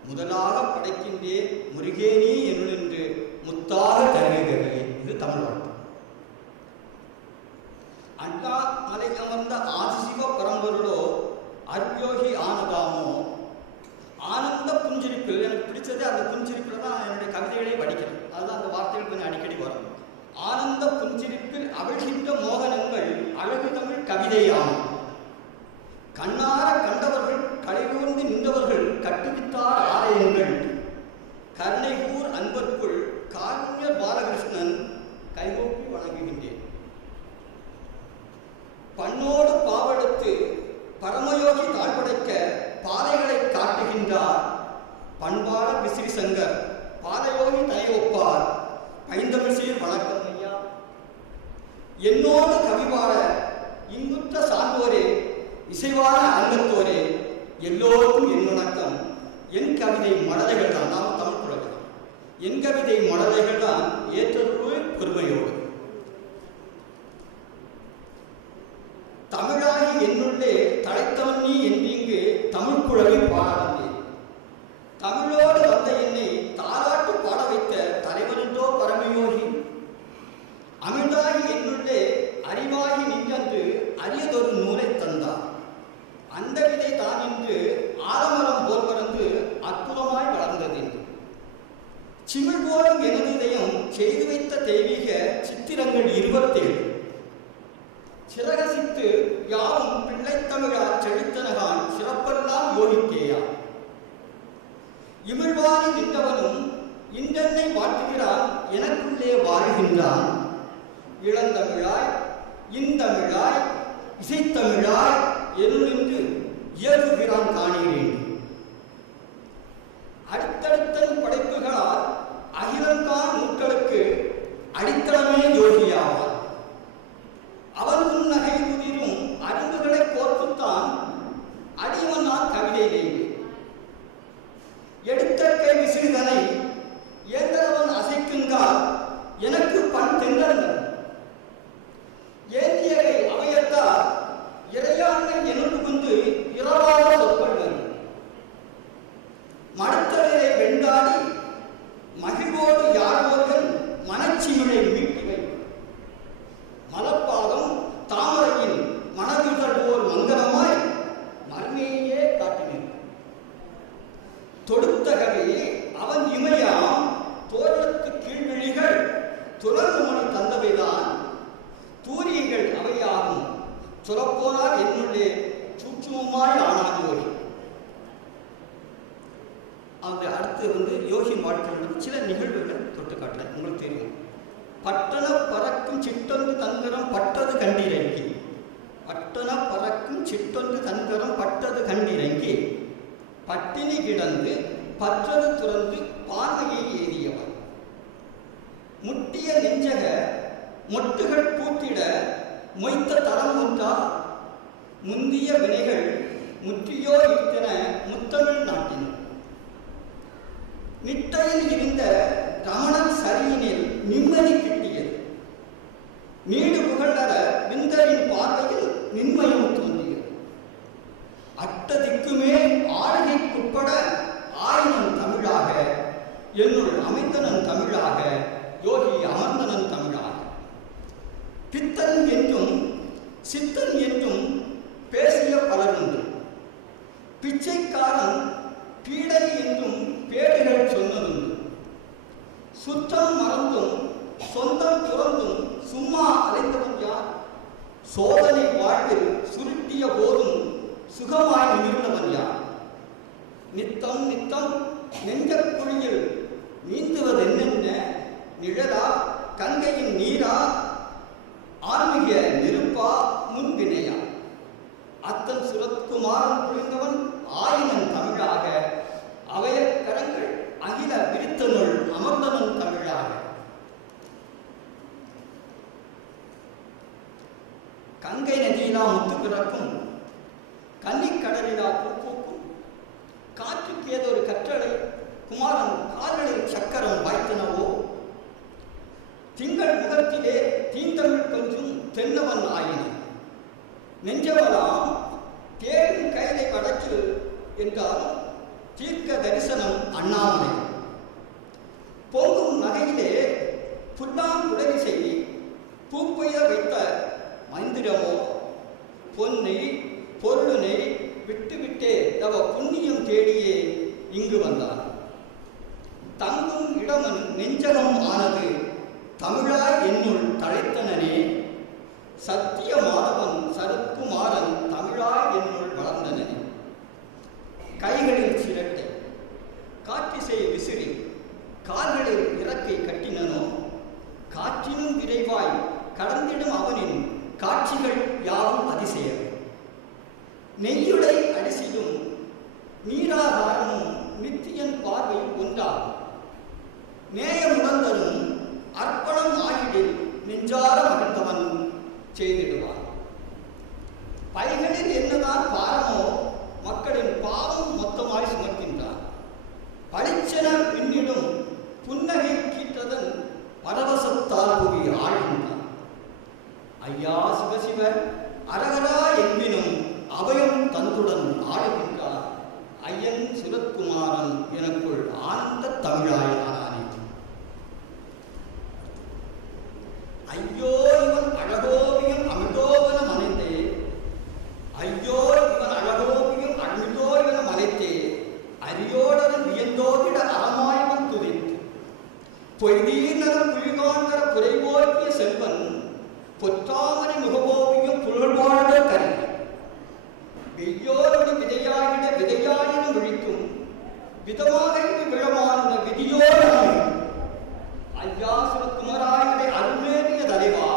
முதலாக படைக்கின்றேன் முருகேனி என்று முத்தாக தருகிறே. இது தமிழ் வாழ்த்து. அண்ணா மலை அமர்ந்த ஆதிசிவ பரம்பொருளோ அருள்யோகி ஆனதாமோ, ஆனந்த புஞ்சிரிப்பில் எனக்கு பிடிச்சது அந்த புஞ்சிரிப்பில் தான் என்னுடைய கவிதைகளே படிக்கிறேன். அதுதான் அந்த வார்த்தைகள் கொஞ்சம் அடிக்கடி வரும். ஆனந்த புஞ்சிரிப்பில் அவிழ்கின்ற மோகனங்கள் அழகு தமிழ் கவிதையாம், கண்ணார கண்டவர்கள் கலைகூர்ந்து நின்றவர்கள் கட்டுவித்தார் ஆலயங்கள், கருணைகூர் அன்பர்க்குள் காருண்ய பாலகிருஷ்ணன் கைகோப்பி வணங்குகின்றேன். பண்ணோடு பாவெடுத்து பரமயோகி தாழ்படைக்க பாதைகளை காட்டுகின்றார், பண்பாள விசிறி சங்கர் பாலயோகி தயவொப்பார், பைந்தமிழ்சீர் வணக்கம் ஐயா. என்னோடு கவிபாட இங்குற்ற சார்ந்தோரே இசைவான அங்கத்தோரே எல்லோருக்கும் என் வணக்கம். என் கவிதை மடலைகள் தான், நாம் தமிழ் புலவர், என் கவிதை மடலைகள் தான் ஏற்றொரு பெருமையோடு. தமிழாகி என்னுள்ளே தலைத்தவன் நீ என்றிங்கு தமிழ் குழவி பாடவந்தேன், தமிழோடு வந்த என்னை தாராட்டு பாட வைத்த தலைவனோ பரமயோகி, அமிழ்தாகி என்னுள்ளே அறிவாகி நின்றன்று அரியதொரு நூலை தந்தார், அந்த விதை தான் இன்று ஆலமரம் போல் பறந்து அற்புதமாய் வளர்ந்தது. சிமிழ் போலும் எனது இதயம் செய்து வைத்த தெய்வீக சித்திரங்கள் 27, சிறகசித்து யாவும் பிள்ளைத்தமிழார் செழித்தனகான் சிறப்பெல்லாம் யோகிக்கேயா, இமிழ்வாரி நின்றவனும் இன்றென்னை வாழ்த்துகிறான் எனக்குள்ளே வாழ்கின்றான், இளந்தமிழாய் இந்தமிழாய் இசைத்தமிழாய் எருளின்று இயல்புகிறான் காணீரேன். அடுத்தடுத்த படைப்புகளால் அகிலங்கான் நூட்களுக்கு அடித்தளமே யோகியாவார், அவன் நகை முதிரும் அறிவுகளை கோர்த்துத்தான் அடிவனான் கவிதை எடுத்த கை விசிறிதனை ஏந்தவன் அசைக்குங்கால் எனக்கு பண் தென்றங்கள், ஏந்தியகை அமையத்தால் இறையாண்மை எனது கொண்டு இரவாத சொற்கொள்வர், மடுத்தவரை வெண்டாடி மகிழ்வோடு யாழ்வோர்கள் மனச்சிமிழை மீட்டிவை, மலப்பாதம் தாமரையின் மனதுகள் போல் மங்களமாய் மர்மையே காட்டினர், தொடுத்த கவி அவன் இமையாம் தோரணத்து கீழ்விழிகள் துறங்குமணி தந்தவைதான், தூரியங்கள் அவையாகும் சுரப்போனால் என்னுள்ளே சூட்சுமமாய் ஆனான். அந்த அடுத்து யோகின் வாழ்க்கை சில நிகழ்வுகளை தொட்டு காட்டுறேன். உங்களுக்கு தெரியும், பட்டண பறக்கும் சிட்டொன்று தன்கரம் பட்டது கண்டிரங்கி, பட்டண பறக்கும் சிட்டொன்று தன்கரம் பட்டது கண்டிரங்கி, பட்டினி கிடந்து பற்றது துறந்து பார்வையை ஏறியவர், முட்டிய நெஞ்சக மொட்டுகள் பூத்திட மொய்த்த தரம் ஒன்றா, முந்திய வினைகள் முற்றியோ இத்தன முத்தமிழ் நாட்டின், நிட்டையில் இருந்த ரமணன் சரியினில் நிம்மதி கிட்டியது, நீடு புகழற விந்தரின் பார்வையில் நின்மையும் தோன்றியது, அட்டதிக்குமே ஆளுகைக்குட்பட ஆயினன் தமிழாக என்னுள் அமைந்தனன் தமிழாக யோகி அமர்ந்தனன் தமிழாக, பித்தன் என்றும் சித்தன் என்றும் பேசிய பலருண்டு, பிச்சைக்காரன் பீடை என்றும் பேடுகள் சொன்னதுண்டு, தேனிலா முத்து பிறக்கும், கன்னிக்கடலிலா பூ பூக்கும், காற்றுக்கு ஏதொரு கற்றலை குமாரன் கால்களில் சக்கரம் வாய்த்தனவோ, திங்கள் முகத்திலே தீந்தமிழ் கொஞ்சும் தென்னவன் ஆயின, நெஞ்சவலாம் தேடும் கைலை வடக்கில் என்றாலும் தீர்க்க தரிசனம் அண்ணாமலை. பொங்கும் நகையிலே புல்லாங்குழலி செய்தி பூப்பெய்ய வைத்த மந்திரமோ, பொன்னை பொருளினை விட்டுவிட்டே தவ புண்ணியம் தேடியே இங்கு வந்தார். தங்கும் இடமன் நெஞ்சகம் ஆனது தமிழாய் என்னுள் தழைத்தனனே, சத்திய மாதவன் சரத்குமாரன் தமிழாய் என்னுள் வளர்ந்தனே. கைகளில் சிரட்டை, காற்றிசை விசிறி, கால்களில் இறக்கை கட்டினனோ, காற்றினும் விரைவாய் கடந்திடும் அவனின் காட்சிகள் யாவும் அதிசயம். நெய்யுடை அரிசியும் நீராகாரமும் நித்தியன் பார்வை ஒன்றாகும். நேயமுடந்தனும் அர்ப்பணம் ஆகிடில் நெஞ்சார மகிழ்ந்தவன் செய்திடுவான். பைகளில் என்னதான் பாரமோ மக்களின் பாவம் மொத்தமாய் சுமக்கின்றான். பளிச்சென பின்னிடும் புன்னகை கீற்றதன் பரவசத்தால் புவி ஆழ்கின்றான். ஐயா சிவசிவ அரகரா என்பினும் அபயம் தந்துடன் ஆளுகின்றார். ஐயன் சுரத்குமாரன் எனக்குள் ஆனந்த தமிழாய் ஆனானே. ஐயோ இவன் அழகோவியம் அமிழ்தோவன மனைந்தே, ஐயோ இவன் அழகோவியம் அமிழ்தோ என மலைத்தே, அரியோடன் வியந்தோவிட அறமாய்வன் துதித்து பொய்தீர்நகர் புலிகாண்டர குறைவோக்கிய செல்வன் பொற்றாமரை முகவோவியம் புகழ்வாழ்ந்த கரி வெய்யோடு விதையாயிட விதையாயின விழிக்கும் விதமாக இது விழமார்ந்த விதியோடு ஐயா சுரக்குமராயிரை அருள்மேறிய தலைவா,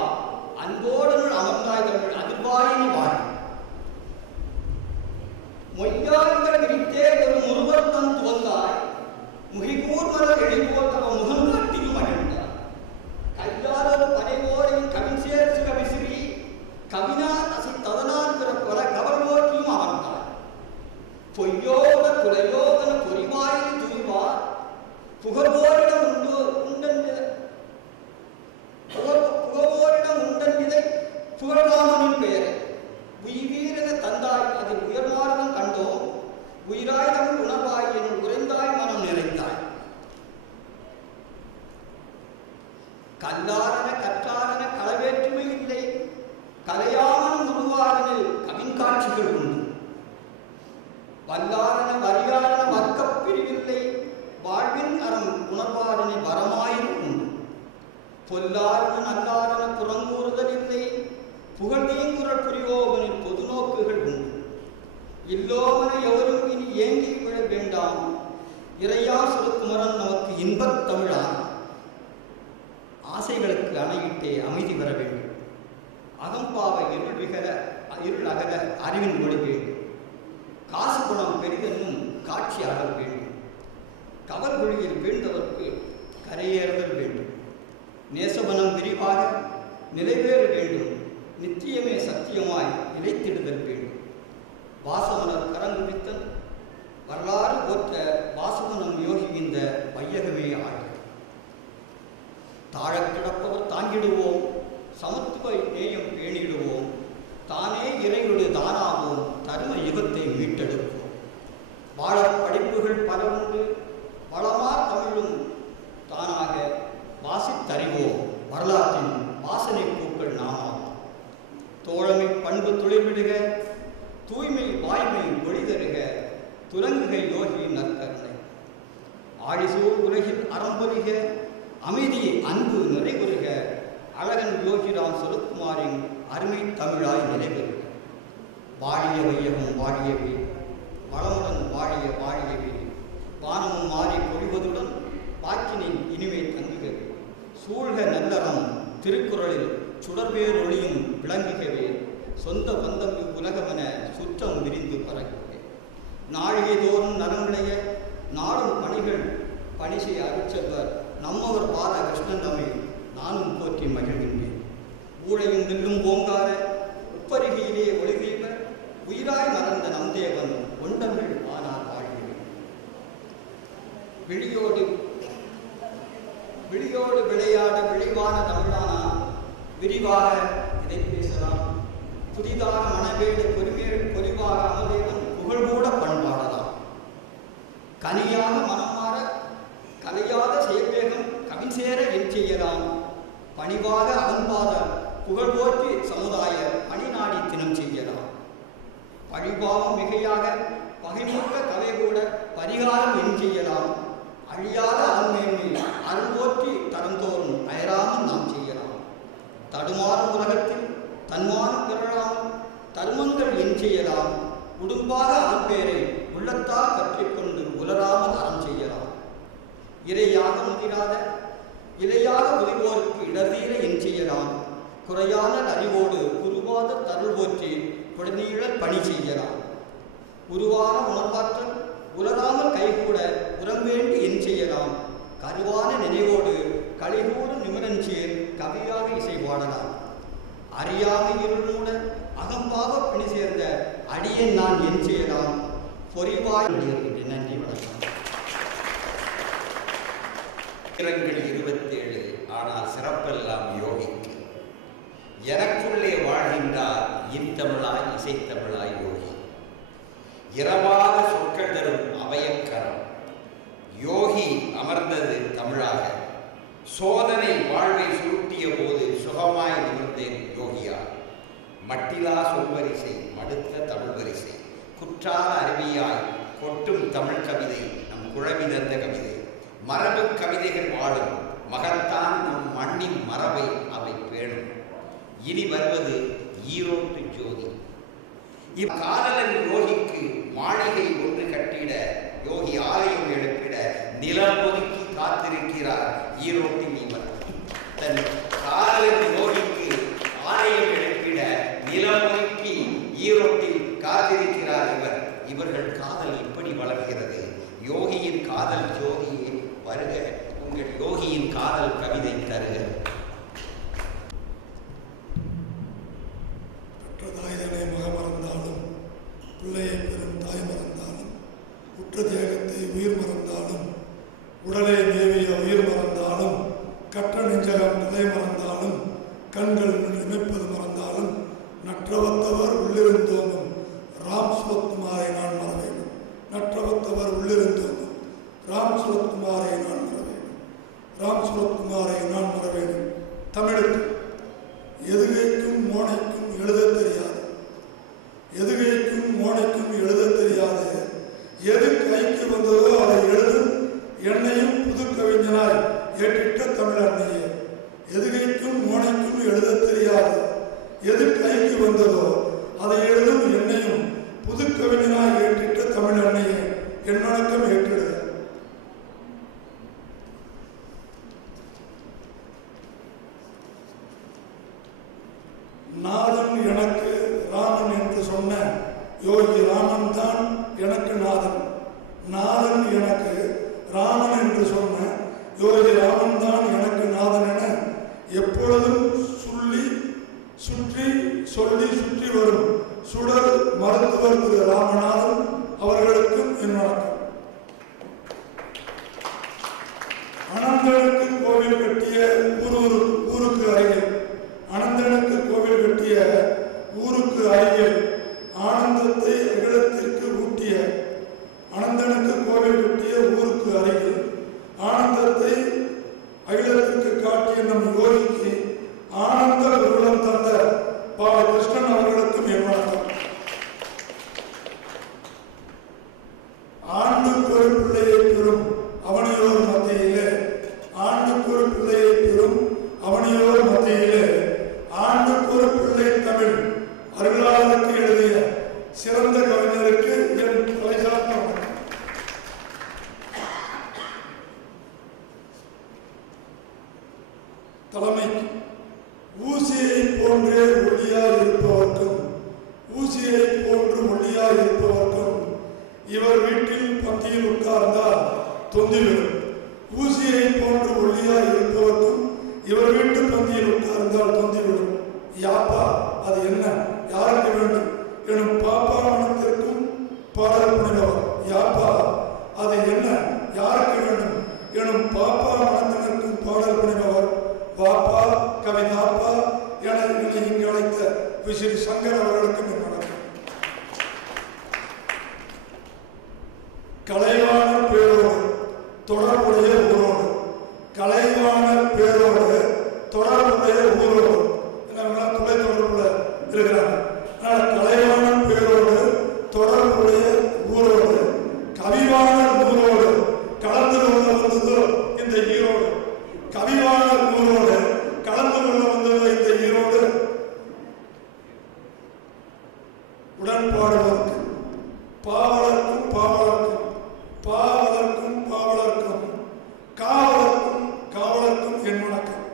அன்போடனுள் அமர்ந்தாய் தமிழ் அதிர்வாயினி வாழ் மொய்யாய்கள் விரித்தே ஒரு முருகர் தன் துவந்தாய், முகிகூர் மலர் எழில்போல் தவ முகம் காட்டியும் அழிந்தார். கையாளர் பனைவோரையும் கவிசேர் சில விசிறி கவினார் அசை ததனார் பிறப்பல கவர்வோக்கியும் அமர்ந்தார். பொய்யோட குலையோதன பொறிவாயில் துணிவார் புகழ்வோரிடம் புகழ்வோரிடம் உண்டன் இதை புகழாமனின் பெயரை உயிரீரென தந்தாய் அதில் உயர்மார்வம் கண்டோம். உயிராய் தமிழ் உணர்வாய் எனும் உறைந்தாய் மனம் நிறைந்தாய். கல்லாரன கற்றாரன களவேற்றுமை இல்லை, கலையாமன் உருவாரனில் கவின்காட்சிகள் உண்டு. வல்லாரன வரியாரன வர்க்கப் பிரிவில்லை, வாழ்வின் அறம் உணர்வாரனை வரமாயிரும் உண்டு. பொல்லாரன நல்லாரன புறங்கூறுதல் இல்லை, புகழ்நீங்குரல் புரிவோவனின் பொது நோக்குகள் உண்டு. இல்லோவனை எவரும் இனி ஏங்கி விழ வேண்டாம், இறையா சுரக்குமரன் நமக்கு இன்பத் தமிழான். ஆசைகளுக்கு அணையிட்டே அமைதி வர வேண்டும். அகம்பாவை இருள் அகல அறிவின் ஒளி வேண்டும். காசு குணம் பெரிதென்னும் காட்சி அகல் வேண்டும். கவல்குழியில் வீழ்ந்தவர்க்கு கரையேறுதல் வேண்டும். நேசவனம் விரிவாக நிலைவேற வேண்டும். நித்தியமே சத்தியமாய் நிலைத்திடுதல் வேண்டும். வாசவனர் கரங்குவித்தன் வரலாறு போற்ற வாசவனம் யோகி இந்த வையகமே ஆழ்க. தாழக் கிடப்பவர் தாங்கிடுவோம், சமத்துவ நேயம் பேணிடுவோம், தானே இறையோடு தானாவோம், தர்ம யுகத்தை மீட்டெடுப்போம். வாழ படிப்புகள் பல உண்டு, வளமார் தமிழும் தானாக வாசித்தறிவோம், வரலாற்றின் வாசனை பூக்கள் நாமாம். தோழமை பண்பு துளிர்விடுக, தூய்மை வாய்மை ஒளிதருக, துலங்குகை யோகியின் நற்கருணை. ஆழிசூழ் உலகில் அறம்பொலிக, அமைதி அன்பு நிறைவுறுக, அழகன் யோகிராம் சுரத்குமாரின் அருமை தமிழாய் நிலைபெறுக. வாழிய வையகம் வாழியவே, வளமுடன் வாழிய வாழியவே, வானமும் மாறி பொழிவதுடன் வாக்கினின் இனிமை தங்குகவே. சூழ்க நல்லறம் திருக்குறளில் சுடர்வேர் ஒளியும் விளங்குகவே. சொந்த பந்தம் உலகமென சுற்றம் விரிந்து பறக்கவே. நாழிகை தோறும் நலமுடைய நாடும் பணிகள் பணி செய்ய அருட்செல்வர் நம்மவர் பால கிருஷ்ணன் நம்மை நானும் போற்றி மகிழ்கின்றேன். ஊழையும் நெல்லும் ஓங்கார உப்பருகியிலே ஒளிவீப உயிராய் மறந்த நம் தேவன் ஒண்டமிழ் ஆனார் வாழ்வில். விழியோடு விளையாட விழிவான தமிழானா விரிவாக இதை பேசலாம். புதிதாக மனவேடு பொறிவாக அமதேவன் புகழ்கூட பண்பாடலாம். கனியாக மனம் மாற கலையாத செயல்வேகம் கவிசேர என் செய்யலாம். பணிவாக அவன்பாத புகழ் போற்றி சமுதாய பணிநாடி தினம் செய்யலாம். பழிபாவம் மிகையாக பகைமூட்ட கவை கூட பரிகாரம் என் செய்யலாம். அழியாத அருண்மேன்மை அருள் போற்றி தரந்தோறும் அயராமல் நாம் செய்யலாம். தடுமாறும் உலகத்தில் தன்மானம் பெறலாம் தர்மங்கள் என் செய்யலாம். உடும்பாக அன்பேரை உள்ளத்தால் கற்றிக்கொண்டு உலராமல் அறம் செய்யலாம். இறையாக முதிராத இலையாக உரிவோருக்கு இடர்தீர என் செய்யலாம். குறையான அறிவோடு குருவாத தருள் போற்றி குடநீழல் பணி செய்யலாம். உருவான உணர்வாற்றல் உலராமல் கைகூட உரம்பேண்டி என் செய்யலாம். கருவான நினைவோடு களிகூடு நிமிரஞ்சேர் கவியாக இசை பாடலாம். அறியாமை இருள்மூட அகம்பாக பிணி சேர்ந்த அடியன் நான் என் செய்யலாம். பொறிவாய் நன்றி வணக்கம். 27 ஆனால் சிறப்பெல்லாம் யோகிக்கு. எனக்குள்ளே வாழ்கின்றார் இன்தமிழாய் இசைத்தமிழாய் யோகி. இரவாத சொற்கள் தரும் அபயக்கரம். யோகி அமர்ந்தது தமிழாக. சோதனை வாழ்வை சுருட்டிய போது சுகமாய் நிமிர்ந்தேன் யோகியா. மட்டிலா சொல்வரிசை மடுத்த தமிழ் வரிசை குற்றாத அருவியாய் கொட்டும் தமிழ் கவிதை நம் குழவி தந்த கவிதை. மரபு கவிதைகள் வாழும் மகத்தான் நம் மண்ணின் மரபை அவை பேணும். இனி வருவது ஈரோட்டு ஜோதி. இக்காதலன் யோகிக்கு மாளிகை ஒன்று கட்டிட யோகி ஆலயம் எழுப்பிட நிலம் ஒதுக்கி காத்திருக்கிறார் ஈரோட்டின் இவர். தன் காதலன் யோகிக்கு ஆலயம் எழுப்பிட நிலம் ஒதுக்கி ஈரோட்டில் காத்திருக்கிறார் இவர். இவர்கள் காதல் இப்படி வளர்கிறது. யோகியின் காதல் ஜோதியே வருக, உங்கள் யோகியின் காதல் கவிதை தருக. பெற்ற தாய்தனை மகமறந்தாலும் பிள்ளையை பெறும் தாய் மறந்தாலும் உற்ற தேகத்தை உயிர் மறந்தாலும் உடலை மேவிய உயிர் மறந்தாலும் கற்ற நெஞ்சகம் நிலை மறந்தாலும் கண்கள் இமைப்பது மறந்தாலும் நற்றவத்தவர் உள்ளிருந்தோமும் ராம் சுரத்குமாரை நான் மறவேன். நற்றவத்தவர் உள்ளிருந்தோமும் ராம் சுரத்குமாரை நான் மறவேன். ராம் சுரத்குமாரை நான் மறவேன். தமிழுக்கு எதுகைக்கும் மோனைக்கும் எழுத தெரியாது. எதுகைக்கும் மோனைக்கும் எழுத தெரியாது. எது கைக்கு வந்ததோ அதை எழுதும் என்னையும் புது கவிஞனாய் ஏற்றிட்ட தமிழ் அன்னையே. எதுகைக்கும் மோனைக்கும் எழுத தெரியாது. எது கைக்கு வந்ததோ அதை எழுதும் என்னையும் புது கவிஞனாய் ஏற்றிட்ட தமிழ் அன்னையே என் வணக்கம் ஏற்றிட. நாதன் எனக்கு ராமன் என்று சொன்ன யோகி ராமன் தான் எனக்கு நாதன். நாதன் எனக்கு ராமன் என்று சொன்ன யோகி ராமன் தான் எனக்கு நாதன் என எப்பொழுதும் சுற்றி வரும் சுடர் மருத்துவர் திரு ராமநாதன் அவர்களுக்கும் என் வணக்கம். அனந்தனுக்கு கோவில் கட்டிய ஊருக்கு அருகில் அனந்தனுக்கு கோவில் கட்டிய ஊருக்கு அருகில் ஆனந்தத்தை அகிலத்திற்கு ஊட்டிய அனந்தனுக்கு கோவில் கட்டிய ஊருக்கு அருகில் ஆனந்தத்தை அகிலத்திற்கு காட்டிய நம் யோகிக்கு ஆனந்த குருளம் தந்த பால கிருஷ்ணன் அவர்களுக்கும் என் வணக்கம். ஆண்டுக்கு ஒரு பிள்ளையை பெறும் அவனையோர் மத்தியிலே ஆண்டுக்கு ஒரு பிள்ளையை பெறும் அவனையோர் மத்தியிலே ஆண்டுக்கு ஒரு பிள்ளை தமிழ் அருளாளருக்கு எழுதிய சிறந்த கவிஞருக்கு என் தலைசார்ந்த தலைமைக்கு ஊசியை போன்றே ஒளியாய் இருப்பவர்க்கும் ஊசியை போன்று ஒளியாய் இருப்பவர்க்கும் இவர் வீட்டில் பந்தியில் உட்கார்ந்தால் தொந்திவிடும். ஊசியை போன்று ஒளியாய் இருப்பவர்க்கும் இவர் வீட்டு பந்தியில் உட்கார்ந்தால் தொந்திவிடும். யாப்பா அது என்ன? யார் தாப்பா மனத்தினருக்கும் பாடல் புரிபவர் வாப்பா கவிதாப்பா என இங்கு அழைத்த விசிறி சங்கர் அவர்களுக்கும் என் வணக்கம். கலைவாணர் பேரோடு தொடர்புடைய ஊரோடு, கலைவாணர் பேரோடு தொடர்புடைய ஊரோடு துணை தொடர்புல இருக்கிறாங்க. அதனால கலைவாணர் பேரோடு தொடர்புடைய ஊரோடு, கவிவாணர் ஊரோடு கலந்து கொள்ள வந்ததோ இந்த ஈரோடு, கவிவாணர் ஊரோடு கலந்து கொள்ள வந்ததோ இந்த ஈரோடு. உடன்பாடுவதற்கு பாவலர்க்கும் பாவலர்க்கும், பாவலர்க்கும் பாவலர்க்கும், காவலர்க்கும் காவலர்க்கும் என் வணக்கம்.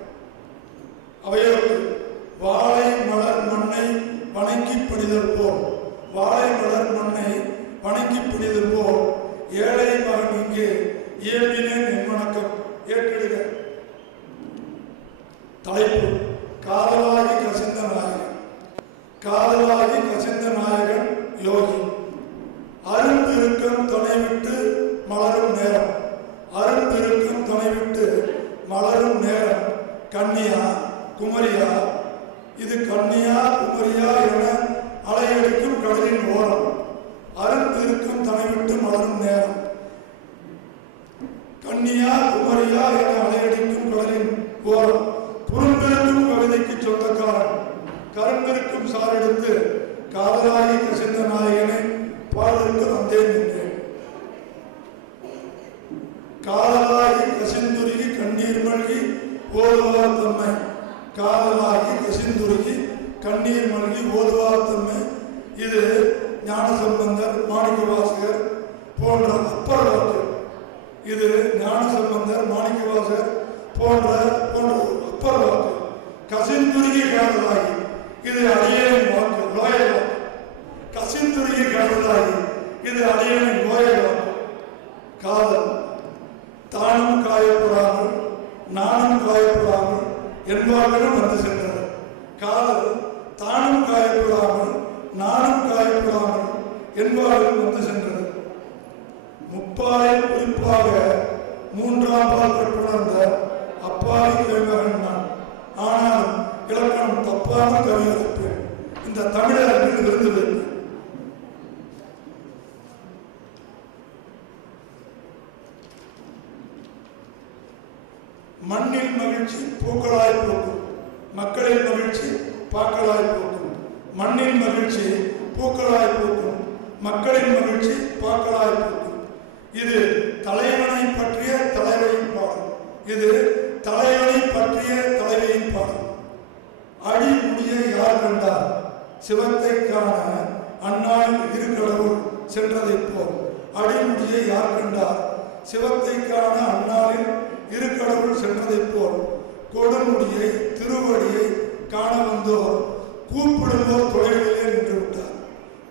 அவையோடு வாழை மலர் மண்ணை வணங்கி பணிதல் போல், வாழை மலர் மண்ணை வணங்கி பணிதல் போல் ஏழை மகன் இங்கே இயம்பினேன் என் வணக்கம். ஏற்றிடுக. தலைப்பு காதலாகி கசிந்த நாயகன். காதலாகி கசிந்த நாயகன் யோகி. அருந்திருக்கம் துணை விட்டு மலரும் நேரம், அருந்திருக்கம் துணை விட்டு மலரும் நேரம். கன்னியா குமரியா, இது கன்னியா குமரியா என அலையடிக்கும் கடலின் ஓரம். அருந்திருக்கும் துணை விட்டு மலரும் நேரம். கன்னியா குமரியா என அலையடிக்கும் கடலின் ஓரம். புறந்திருக்கும் கவிதைக்கு சொந்தக்காரன், கருந்திருக்கும் சாரெடுத்து காதலாகி கசிந்த நாயகனை பாடலுக்கு வந்தேன் என்றேன். காதலாகி கசிந்துருகி கண்ணீர் மல்கி ஓதுவார் தம்மை, காதலாகி கசிந்துருகி கண்ணீர் மல்கி ஓதுவார் தம்மை. இது ஞானசம்பந்தர், மாணிக்கவாசகர் போன்ற அப்பர் வாக்கு. இது ஞானசம்பந்தர், மாணிக்கவாசகர் போன்ற அப்பர் வாக்கு. கசிந்துருகி காதலாகி, இது அடியேன் வாக்கு, லோயல் வாக்கு. கசிந்துருகி காதலாகி, இது அடியேன் லோயல் வாக்கு. காதல் தானும் காயப்படாமல் நானும் காயப்படாமல் என்பார்களும் வந்து சென்றது. காதல் தானும் காயப்படாமல் நானும் காயப்படாமல் என்பார்களும் வந்து சென்றது. முப்பாலில் குறிப்பாக மூன்றாம் பால் கற்றுணர்ந்த அப்பாவி கவிமகன் நான். ஆனால் இலக்கணம் தப்பான கவிதைப்பேன். இந்த தமிழர் விருந்து வைப்பேன். மண்ணில் மகிழ்ச்சி பூக்களாய் போக்கும், மக்களின் மகிழ்ச்சி பாக்களாய் போக்கும். மண்ணின் மகிழ்ச்சி பூக்களாய் போக்கும், மக்களின் மகிழ்ச்சி பாக்களாய் போக்கும். இது தலைவனை பற்றிய தலைவையின் பாடல். இது தலைவனை பற்றிய தலைவையின் பாடல். அடிமுடியை யார் கண்டார், சிவத்தை காண அந்நாளில் இரு கடவுள் சென்றதை போல். அடிமுடியை யார் கண்டார், சிவத்தை காண அந்நாளில் இரு கடவுள் சென்றதை போல். கொடுமுடியை திருவடியை காண வந்தோர் கூப்பிடுவோர் தொலைவிலே நின்று விட்டார்.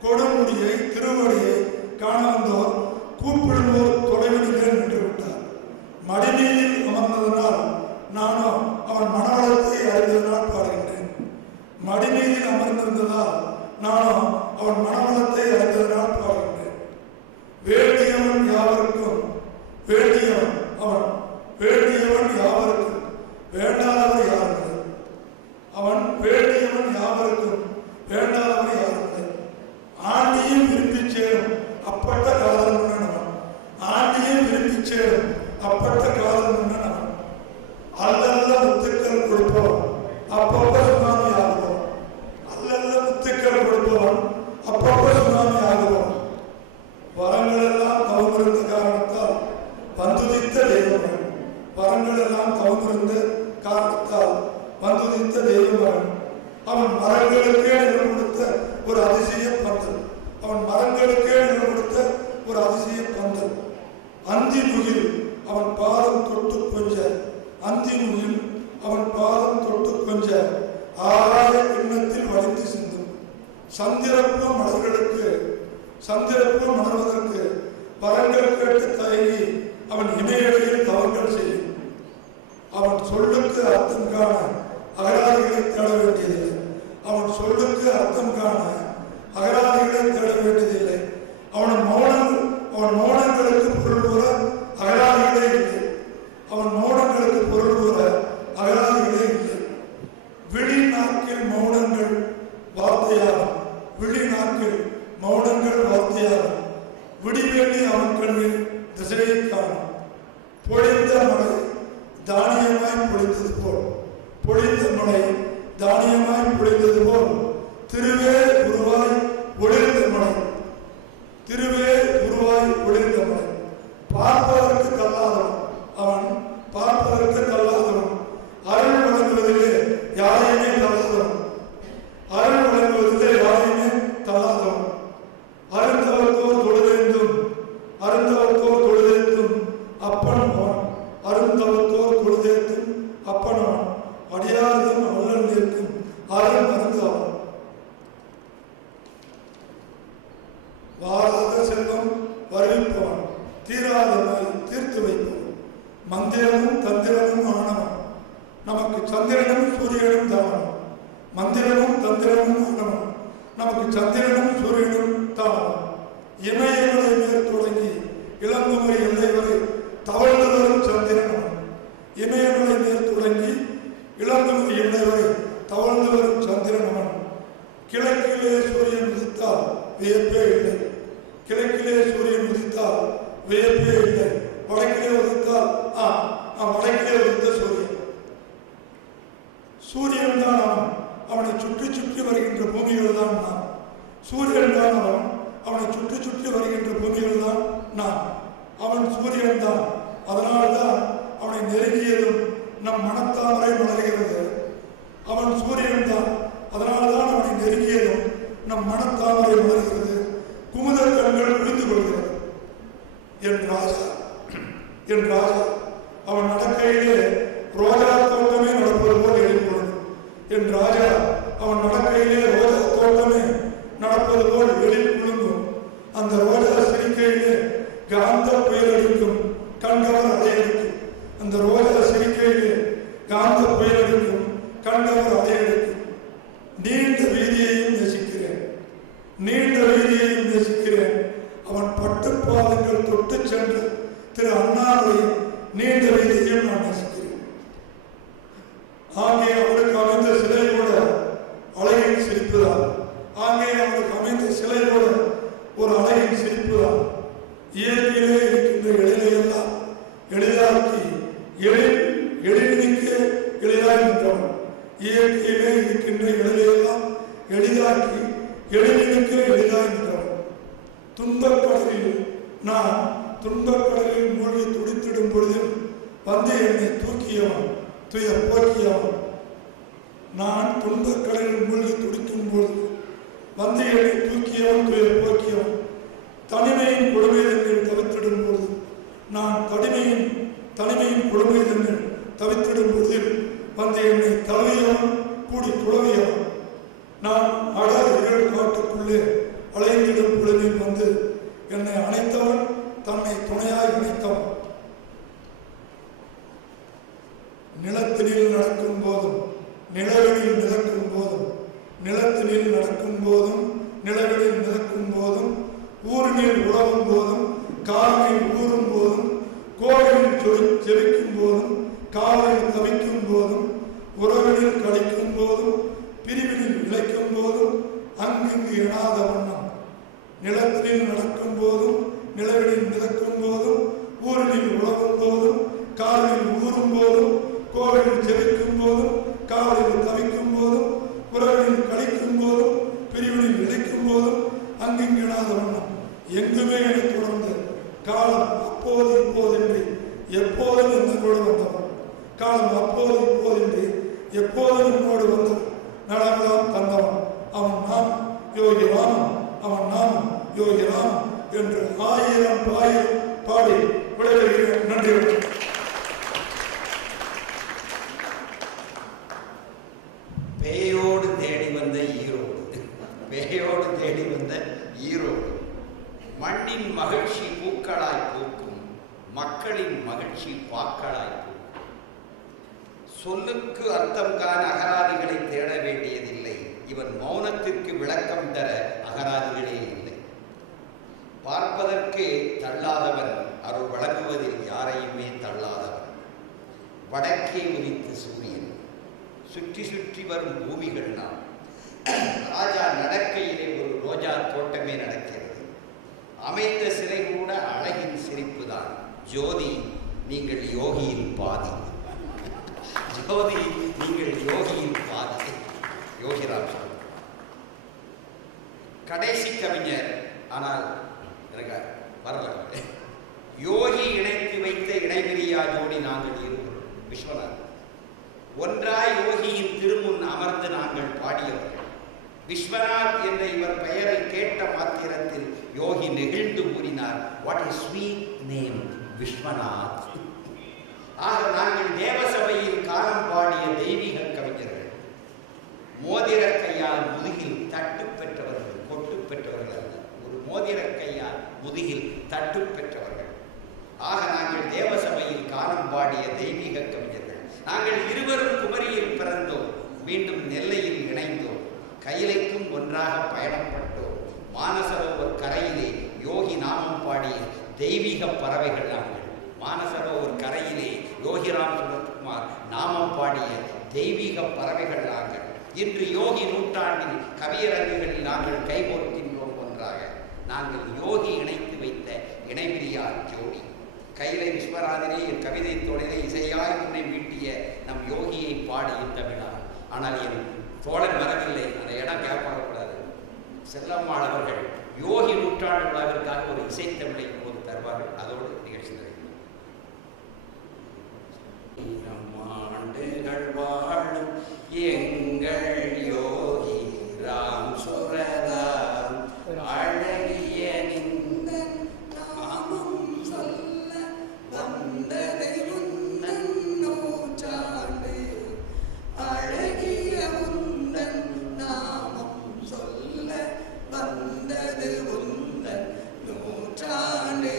கொடுமுடியை திருவடியை காண வந்தோர் கூப்பிடுவோர் தொலைவிலே நின்று விட்டார். மடிமீதில் அமர்ந்ததனால் நானும் அவன் மனவளத்தை அறிந்ததனால் பாடுகின்றேன். மடிமீதில் அமர்ந்திருந்ததால் நானும் அவன் மனவளத்தை அறிந்ததனால் பாடுகின்றேன். வேண்டியவன் யாவருக்கும் வேண்டியவன் அவன், வேண்டியவன் யாவருக்கும் வேண்டாதவர் யாருங்கள். அவன் வேண்டியவன் யாவருக்கும் வேண்டாதவர் யாருங்கள். ஆண்டியும் விரும்பி சேரும் அப்பட்ட காதல் மன்னன். ஆண்டியும் விரும்பி சேரும் அப்பட்ட காதல் மன்னன். அல்லல்ல முத்துக்கள் கொடுப்பவன் அப்பப்ப சுனாமி ஆகுவோம். அல்லல்ல முத்துக்கள் கொடுப்பவன் அப்பப்ப சுனாமி ஆகுவோம். வரங்கள் எல்லாம் தவமிருந்த காரணத்தால் வந்துதித்த தெய்வமகன். வரங்கள் எல்லாம் தவமிருந்த காரணத்தால் வந்துதித்த தெய்வமகன். அவன் மரங்களுக்கே நிலம் கொடுத்த ஒரு அதிசய பந்தல். அவன் மரங்களுக்கே நிலம் கொடுத்த ஒரு அதிசய பந்தல். அந்தி முகில் அவன் பாதம் தொட்டு கொஞ்ச, அந்தி முகில் அவன் பாதம் தொட்டு கொஞ்ச ஆகாய கிண்ணத்தில் வலிந்து சிந்தும். சந்திரப்பு மலர்களுக்கு, சந்திரப்பு மலர்வதற்கு வரங்கள் கேட்டு தயங்கி அவன் இணையடியில் தவங்கள் செய்யும். அவன் சொல்லுக்கு அர்த்தம் காண அகராதிகளை தேட வேண்டியதில்லை. அவன் சொல்லுக்கு அர்த்தம் காண அகராதிகளை தேட வேண்டியதில்லை. அவன் மௌனங்களுக்கு பொருள் கூற அகராதிகளே இல்லை. அவன் பொழிந்த மழை தானியமாய் பொழிந்தது போல் திருவே உருவாய் ஒளிர்ந்த மழை, திருவே உருவாய் ஒளிர்ந்த மழை. பார்ப்பதற்கு கல்லாதவன் அவன், பார்ப்பதற்கு கல்லாதவன், அருள் வழங்குவதிலே யாரையுமே தள்ளாதவன், அருள் வழங்குவதிலே யாரையுமே தள்ளாதவன். அருந்தவத்தோர் தொழுதேந்தும், அருந்தவத்தோர் தொழுதேந்தும் அப்பன் அவன், அருந்தவத்தோர் தொழுதேந்தும் அப்பன் அவன், அடியார்தம் அல்லல் நிற்கும் அருள் மருந்து அவன். வாராத செல்வம் வருவிப்பவன், தீராத நோய் தீர்த்து வைப்பவன், மந்திரமும் தந்திரமும் ஆனவன், நமக்கு சந்திரனும் சூரியனும் தானவன். மந்திரமும் தந்திரமும் ஆனவன், நமக்கு சந்திரனும் சூரியனும் தானவன். இமயமலை மேல் தொடங்கி இளங்குமரி எல்லை வரை தவழ்ந்து வரும் சந்திரன் அவன். இமயமலை மேல் தொடங்கி இளங்குமரி எல்லை வரை தவழ்ந்து வரும் சந்திரன் அவன். கிழக்கிலே சூரியன் உதித்தால் வியப்பே இல்லை, கிழக்கிலே சூரியன் உதித்தால் வியப்பே இல்லை. வடக்கிலே உதித்தால் வடக்கிலே உதித்த சூரியன், சூரியன் தான் அவன். அவனை சுற்றி சுற்றி வருகின்ற பூமிகள் தான் நான். சூரியன் தான் அவன், அவனை சுற்றி சுற்றி வருகின்ற பூமிகள் தான் நான். அவன் சூரியன் தான். அதனால்தான் அவனை நெருங்கியதும் நம் மனத்தாமரை மலர்கிறது. அவன் சூரியன் தான். அதனால்தான் அவனை நெருங்கியதும் நம் மனத்தாமரை மலர்கிறது. குமுதல் கண்கள் புரிந்து கொள்கிறது. என் ராஜா, என் ராஜா, அவன் நடக்கையிலே ரோஜா தோட்டமே நடப்பது போல் எழுப்பொழுது. என் ராஜா, அவன் நடக்கையிலே ரோஜா தோட்டமே நடப்பது போல் எழில் குழுங்கும். அந்த ரோஜா சிரிக்கையிலே காந்த புயல் அடிக்கும், கண்டவர் அலையடிக்கும். அந்த ரோஜா சிரிக்கையிலே காந்த புயல் அடிக்கும், கண்டவர் அலையடிக்கும். நீண்ட வீதியையும் நேசிக்கிறேன், நீண்ட வீதியையும் நேசிக்கிறேன். அவன் பட்டுப்பாதங்கள் தொட்டு சென்ற திரு அண்ணாவையும் நீண்ட வீதியையும் நான் நேசிக்கிறேன். ஆங்கே அவனுக்கு அமைந்த சிலையோட அழகின் சிரிப்புதான், ஆங்கே அவனுக்கு அமைந்த சிலையோட ஒரு அழகின் சிரிப்புதான். இயற்கையிலே இருக்கின்ற எழிலையெல்லாம் எளிதாக்கி எழிலுக்கு எளிதாய் நின்றவன். இயற்கையிலே இருக்கின்ற எழிலையெல்லாம் எளிதாக்கி எழிலுக்கு எளிதாய் நின்றவன். துன்பக்கடலில் நான் துன்பக்கடலில் மூழ்கி துடித்திடும் பொழுதில் வந்து என்னை தூக்கியவன், துயர் போக்கியவன். நான் துன்பக்கடலில் மூழ்கி துடிக்கும் பொழுது வந்து என்னை தூக்கியவன், துயர் போக்கியவன். தனிமையின் கொடுமைதங்கள் தவித்திடும் பொழுது நான் தனிமையின் கொடுமைதங்கள் தவித்திடும் பொழுதில் வந்து என்னை தழுவியவன், கூடி துளவியவன். நான் அடர் காட்டுக்குள்ளே அலைந்திடும் பொழுதில் வந்து என்னை அணைத்தவன், தன்னை துணையாய் இணைத்தவன். நிலத்தினில் நடக்கும் போதும் நிலவினில் மிதக்கும் போதும், நிலத்தினில் நடக்கும் போதும் நிலவினில் மிதக்கும் போதும், ஊரினில் உழவும் போதும் காவிரில் ஊறும் போதும், கோவிலில் ஜெபிக்கும் போதும் காவலில் தவிக்கும் போதும், உறவினில் கழிக்கும் போதும் பிரிவினில் இழைக்கும் போதும், அங்கிங்கு எழாத வண்ணம் நிலத்தினில் நடக்கும் போதும் நிலவினில் மிதக்கும் போதும், ஊரினில் உழவும் போதும் காவிரில் ஊறும் போதும், கோவிலில் ஜெபிக்கும் போதும் காவலில் தவிக்கும் போதும், உறவினில் கழிக்கும் போதும் பிரிவினில் இழைக்கும் போதும், அங்கிங்கு எழாத வண்ணம் எங்குமே என்னை தொடர்ந்து காலம் அப்போது இப்போதின்றி எப்போதும் என்னோடு வந்தவன். காலம் அப்போது இப்போதின்றி எப்போதும் என்னோடு வந்தவன். நலமெல்லாம் தந்தவன். அவன் நாம் யோகி ராமன், அவன் நாம் யோகி ராமன் என்று 1000 பாடி விடைபெறுகிறேன். நன்றி. பேயோடு தேடி வந்த ஈரோடு, பேயோடு தேடி வந்த ஈரோடு. மண்ணின் மகிழ்ச்சி பூக்களாய் பூக்கும், மக்களின் மகிழ்ச்சி பாக்களாய் பூக்கும். சொல்லுக்கு அர்த்தம் காண அகராதிகளை தேட வேண்டியதில்லை. இவன் மௌனத்திற்கு விளக்கம் தர அகராதிகளே இல்லை. பார்ப்பதற்கே தள்ளாதவன், அருள் வழங்குவதில் யாரையுமே தள்ளாதவன். வடக்கே உதித்த சூரியன், சுற்றி சுற்றி வரும் பூமிகள் நாம். ராஜா நடக்கையிலே ஒரு ரோஜா தோட்டமே நடக்கிறது. அமைந்த சிலை கூட அழகின் சிரிப்பு தான். ஜோதி, நீங்கள் யோகியின் பாதி. ஜோதி, நீங்கள் கடைசி கவிஞர், ஆனால் எனக்கு வரல. யோகி இணைத்து வைத்த இடைபிரியா ஜோடி நாங்கள் இருவர். விஸ்வநாத் ஒன்றாய் யோகியின் திருமுன் அமர்ந்து நாங்கள் பாடியவர்கள். விஸ்வநாத் என்ற இவர் பெயரை கேட்ட மாத்திரத்தில் யோகி நெகிழ்ந்து கூறினார், what is sweet name Viswanath. ஆக நாங்கள் தேவசபையில் காலம் பாடிய தெய்வீக கவிஞர்கள். மோதிர கையால் முதுகில் தட்டு பெற்றவர்கள், கொட்டு பெற்றவர்கள் அல்ல, ஒரு மோதிர கையால் முதுகில் தட்டு பெற்றவர்கள். ஆக நாங்கள் தேவசபையில் காலம் பாடிய தெய்வீக கவிஞர்கள். நாங்கள் இருவரும் குமரியில் பிறந்தோம், மீண்டும் நெல்லையில் இணைந்தோம், கையிலைக்கும் ஒன்றாக பயணப்பட்டோம். மானசரோவர் கரையிலே யோகி நாமம் பாடிய தெய்வீக பறவைகள் நாங்கள். மானசரோவர் கரையிலே யோகிராம் சுரத்குமார் நாமம் பாடிய தெய்வீக பறவைகள் நாங்கள். இன்று யோகி நூற்றாண்டில் கவியரங்குகளில் நாங்கள் கைகோர்க்கின்றோம் ஒன்றாக. நாங்கள் யோகி இணைத்து வைத்த இணைபிரியா ஜோடி. கைலை விஸ்வநாதனே என் கவிதை தொடரை இசையாய் உன்னை மீட்டிய நம் யோகியை பாடி இந்த விழா. ஆனால் என் தோழன் வரவில்லை, அந்த இடம் கேட்கப்படக்கூடாது. செல்லம்மாள் அவர்கள் யோகி நூற்றாண்டு விழாவிற்காக ஒரு இசைத்தமிழை இப்போது தருவார்கள். அதோடு நிகழ்ச்சி நிறைவு. ஆண்டுகள் வாழும் எங்கள் யோகி ராம் சுரதா அழகிய நிந்த நாமம் சொல்ல வந்ததை உந்தன் நூற்றாண்டு. அழகிய உந்தன் நாமம் சொல்ல வந்தது உந்தன் நூற்றாண்டு.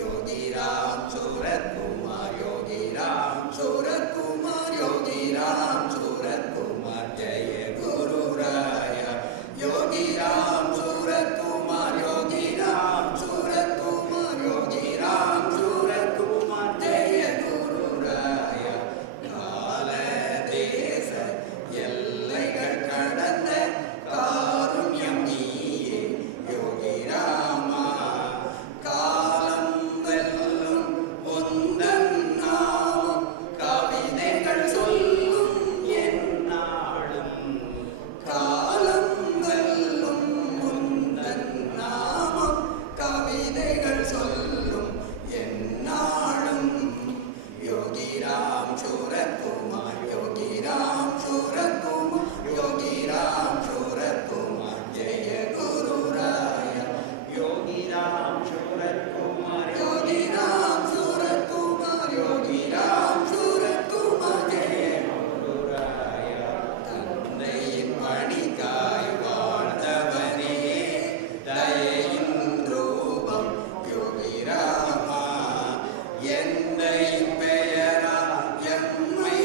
யோகி ராம் சூரத்குமார், யோகி ராம் சூரத்குமார், யோகி ராம் சூரத்குமார், ஜெய குரு ராயா. யோகி ராம் சூரத்குமார், யோகி ராம் சூரத்குமார், யோகி ராம் சூரத்குமார், ஜெய குரு ராயா. கால தேச எல்லைகள் கடந்த காருண்யம் நீயே யோகி ராமா. காலம் வெல்லும் உந்தன் நாமம் கவிதைகள் சொல்லும் எந்நாளும். காலம் வெல்லும் உந்தன் நாமம் கவிதைகள் சொல்லும் எந்நாளும். யோகி ராம் சூரத்குமார், யோகி ராம் சூரத்குமார், யோகி ராம் சூரத்குமார், ஜெய குரு ராயா. யோகி ராம் சூரத்குமார், யோகி ராம் சூரத்குமார், யோகி ராம் சூரத்குமார், ஜெய குரு ராயா. தந்தையின் பணிக்காய் வாழ்ந்தவனே தயையின் ரூபம் யோகி ராமா. எந்தை பெயரா எம்மை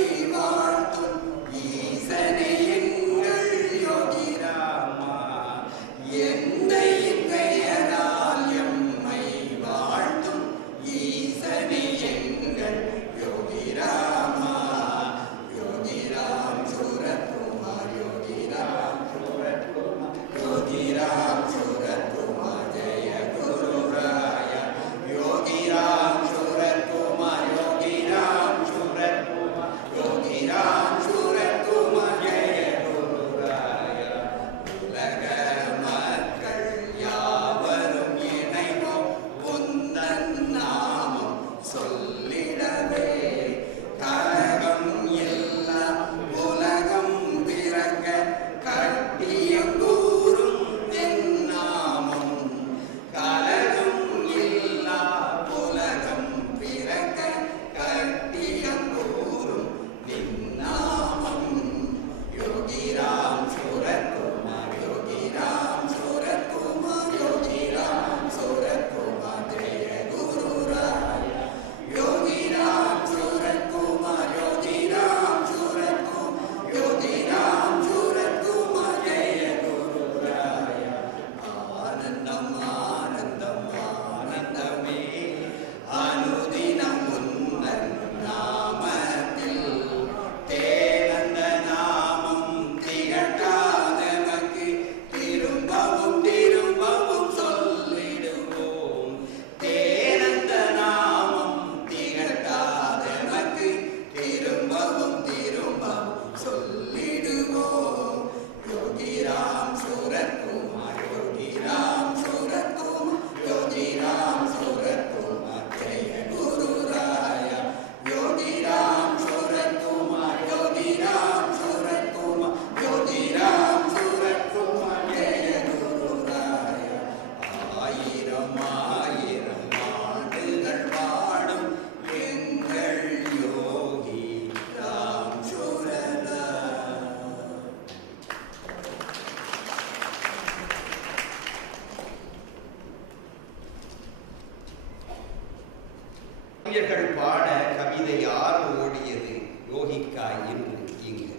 ஓடியது யோகிக்காய் என்று இங்கு.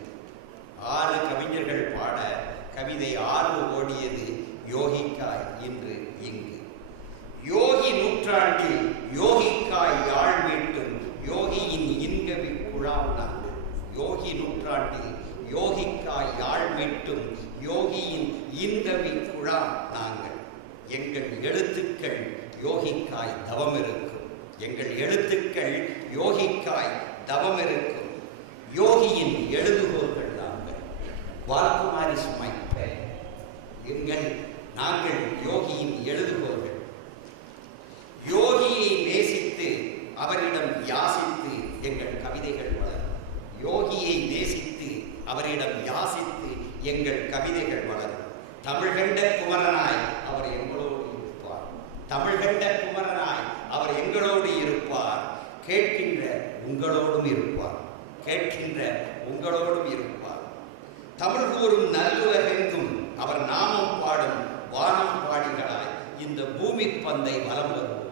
6 கவிஞர்கள் பாட கவிதை 6 ஓடியது யோகிக்காய் என்று இங்கு. யோகி நூற்றாண்டில் யோகிக்காய் யாழ் மீட்டும் யோகியின் இன்கவி குழாம் நாங்கள். யோகி நூற்றாண்டில் யோகிக்காய் யாழ் மீட்டும் யோகியின் இன்கவி குழாம் நாங்கள். எங்கள் எழுத்துக்கள் யோகிக்காய் தவம் இருக்கும். எங்கள் எழுத்துக்கள் யோகிக்காய் தவம் இருக்கும். யோகியின் எழுதுகோள்கள் நாங்கள். வால்குமாரி சுமைப்ப நாங்கள் யோகியின் எழுதுகோள்கள். யோகியை நேசித்து அவரிடம் யாசித்து எங்கள் கவிதைகள் வளரும். யோகியை நேசித்து அவரிடம் யாசித்து எங்கள் கவிதைகள் வளரும். தமிழ் கண்ட குமரனாய் அவர் எங்களோடு இருப்பார். தமிழ் கண்ட குமரனாய் அவர் எங்களோடு இருப்பார். கேட்கின்ற உங்களோடும் இருப்பார். கேட்கின்ற உங்களோடும் இருப்பார். தமிழ் கூறும் நல்லுலகெங்கும் அவர் நாமம் பாடும் வானம் பாடிகளாய் இந்த பூமி பந்தை வலம் வருவோம்.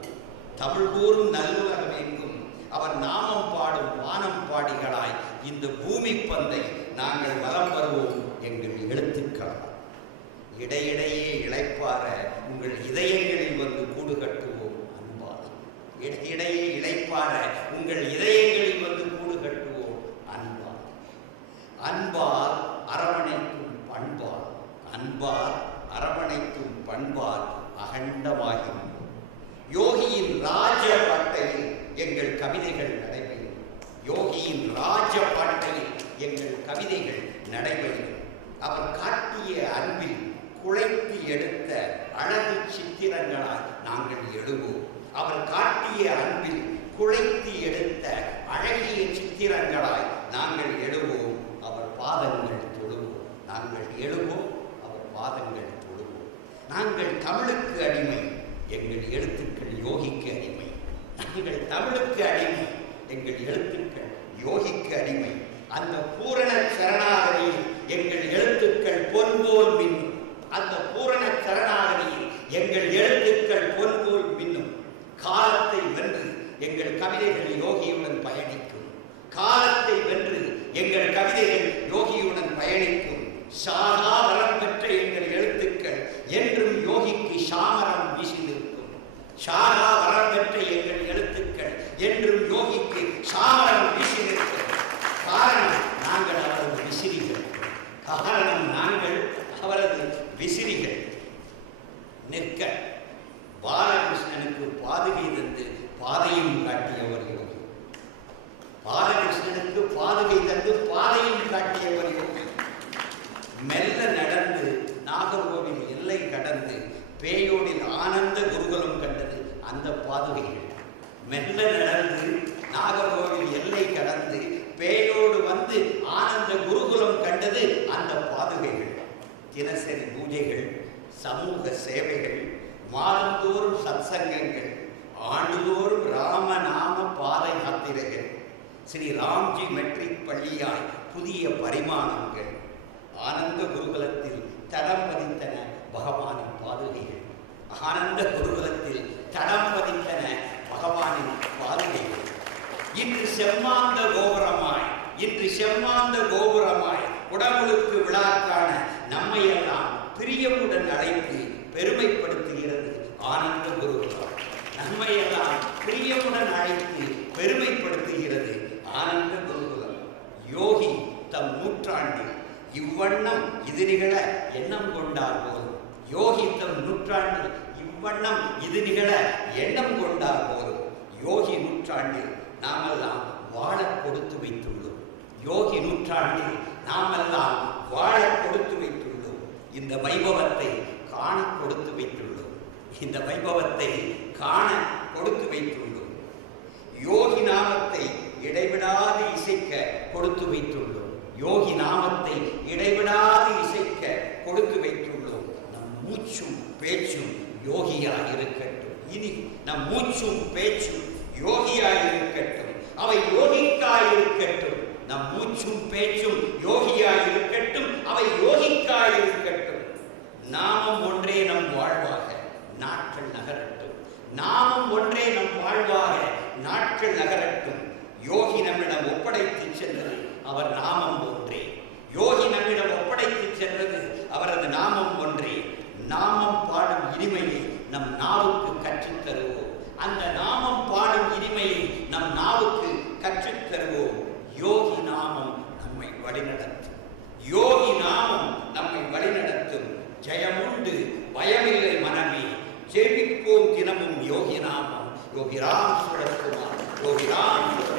தமிழ் கூறும் நல்லுலகம் எங்கும் அவர் நாமம் பாடும் வானம் பாடிகளாய் இந்த பூமி பந்தை நாங்கள் வலம் வருவோம். எங்கள் எழுத்துக்கள் இடையிடையே இளைப்பார உங்கள் இதயங்களில் வந்து கூடு கட்டுவோம் அன்பால். இடையிடையே இளைப்பார உங்கள் இதயங்களில் வந்து கூடு கட்டுவோம் அன்பால். அன்பால் அரவணைக்கும் பண்பால். அன்பால் அரவணைக்கும் பண்பால் அகண்டமாகும். யோகியின் ராஜ பாட்டையில் எங்கள் கவிதைகள் நடைபெறும். யோகியின் ராஜ பாட்டையில் எங்கள் கவிதைகள் நடைபெறும். அவர் காட்டிய அன்பில் குழைத்து எடுத்த அழகு சித்திரங்களால் நாங்கள் எழுவோம். அவர் காட்டிய அன்பில் குழைத்து எடுத்த அழகிய சித்திரங்களாய் நாங்கள் எழுவோம். அவர் பாதங்கள் தொழுவோம். நாங்கள் எழுவோம். அவர் பாதங்கள் தொழுவோம். நாங்கள் தமிழுக்கு அடிமை. எங்கள் எழுத்துக்கள் யோகிக்கு அடிமை. நாங்கள் தமிழுக்கு அடிமை. எங்கள் எழுத்துக்கள் யோகிக்கு அடிமை. அந்த பூரண சரணாகதியில் எங்கள் எழுத்துக்கள் பொன்போல் மின்னும். அந்த பூரண சரணாகதியில் எங்கள் எழுத்துக்கள் பொன்போல் மின்னும். காலத்தை வென்று எங்கள் கவிதைகள் யோகியுடன் பயணிக்கும். காலத்தை வென்று எங்கள் கவிதைகள் யோகியுடன் பயணிக்கும். சாகா வரம் பெற்ற எங்கள் எழுத்துக்கள் என்றும் யோகிக்கு சாமரம் வீசி நிற்கும். சாகா வரம் பெற்ற எங்கள் எழுத்துக்கள் என்றும் யோகிக்கு சாமரம் வீசி நிற்கும். காரணம் நாங்கள் அவரது விசிறிகள். காரணம் நாங்கள் அவரது விசிறிகள். நிற்க பாலகிருஷ்ணனுக்கு பாதுகை தந்து பாதையும் காட்டியவர் யோகி. பாலகிருஷ்ணனுக்கு பாதுகை தந்து பாதையும் காட்டியவர் யோகி. மெல்ல நடந்து நாகர்கோவில் எல்லை கடந்து பேயோடில் ஆனந்த குருகுலம் கண்டது அந்த பாதுகைகள். மெல்ல நடந்து நாகர்கோவில் எல்லை கடந்து பேயோடு வந்து ஆனந்த குருகுலம் கண்டது அந்த பாதுகைகள். தினசரி பூஜைகள், சமூக சேவைகள், மாதந்தோறும் சத்சங்கங்கள், ஆண்டுதோறும் ராமநாம பாத யாத்திரைகள், ஸ்ரீ ராம்ஜி மெட்ரிக் பள்ளியாய் புதிய பரிமாணங்கள். ஆனந்த குருகுலத்தில் தடம் பதித்தன பகவானின் பாதுகைகள். ஆனந்த குருகுலத்தில் தடம் பதித்தன பகவானின் பாதுகைகள். இன்று செம்மாந்த கோபுரமாய், இன்று செம்மாந்த கோபுரமாய் உடம்புக்கு விழாக்கான நம்மையெல்லாம் பிரியமுடன் அழைத்து பெருமைப்படுத்துகிறது ஆனந்த குருகுலம். நம்மையெல்லாம் பிரியமுடன் அழைத்து பெருமைப்படுத்துகிறது ஆனந்த குருகுலம். யோகி தம் நூற்றாண்டில் இவ்வண்ணம் இது நிகழ எண்ணம் கொண்டார் போதும். யோகி தம் நூற்றாண்டில் இவ்வண்ணம் இது நிகழ எண்ணம் கொண்டார் போதும். யோகி நூற்றாண்டில் நாமெல்லாம் வாழ கொடுத்து வைத்துள்ளோம். யோகி நூற்றாண்டில் நாமெல்லாம் வாழ கொடுத்து வைத்துள்ளோம். இந்த வைபவத்தை காண கொடுத்து வைத்துள்ளோம். இந்த வைபவத்தை காண கொடுத்து வைத்துள்ளோம். யோகி நாமத்தை இடைவிடாது இசைக்க கொடுத்து வைத்துள்ளோம். யோகி நாமத்தை இடைவிடாது இசைக்க கொடுத்து வைத்துள்ளோம். நம் மூச்சும் பேச்சும் யோகியாய் இருக்கட்டும். இனி நம் மூச்சும் பேச்சும் யோகியாய் இருக்கட்டும். அவை யோகிக்காய் இருக்கட்டும். நம் மூச்சும் பேச்சும் யோகியாய் இருக்கட்டும். அவை யோகிக்காய் இருக்கட்டும். நாமம் ஒன்றே நம் வாழ்வாக நாட்கள் நகரட்டும். நாமம் ஒன்றே நம் வாழ்வாக நாட்கள் நகரட்டும். யோகி நம்மிடம் அவர் நாமம் ஒன்றே. யோகி நம்மிடம் ஒப்படைத்து சென்றது அவரது நாமம் ஒன்றே. நாமம் பாடும் இனிமையை நம் நாவுக்கு கற்றுத் தருவோம். அந்த நாமம் பாடும் இனிமையை நம் நாவுக்கு கற்றுத் தருவோம். யோகி நாமம் நம்மை வழிநடத்தும். யோகி நாமம் நம்மை வழிநடத்தும். ஜெயமுண்டு பயமில்லை மனமே, ஜெயிப்போம் தினமும் யோகி நாமம். யோகி ராம் சுரத்குமார், யோகி ராம்.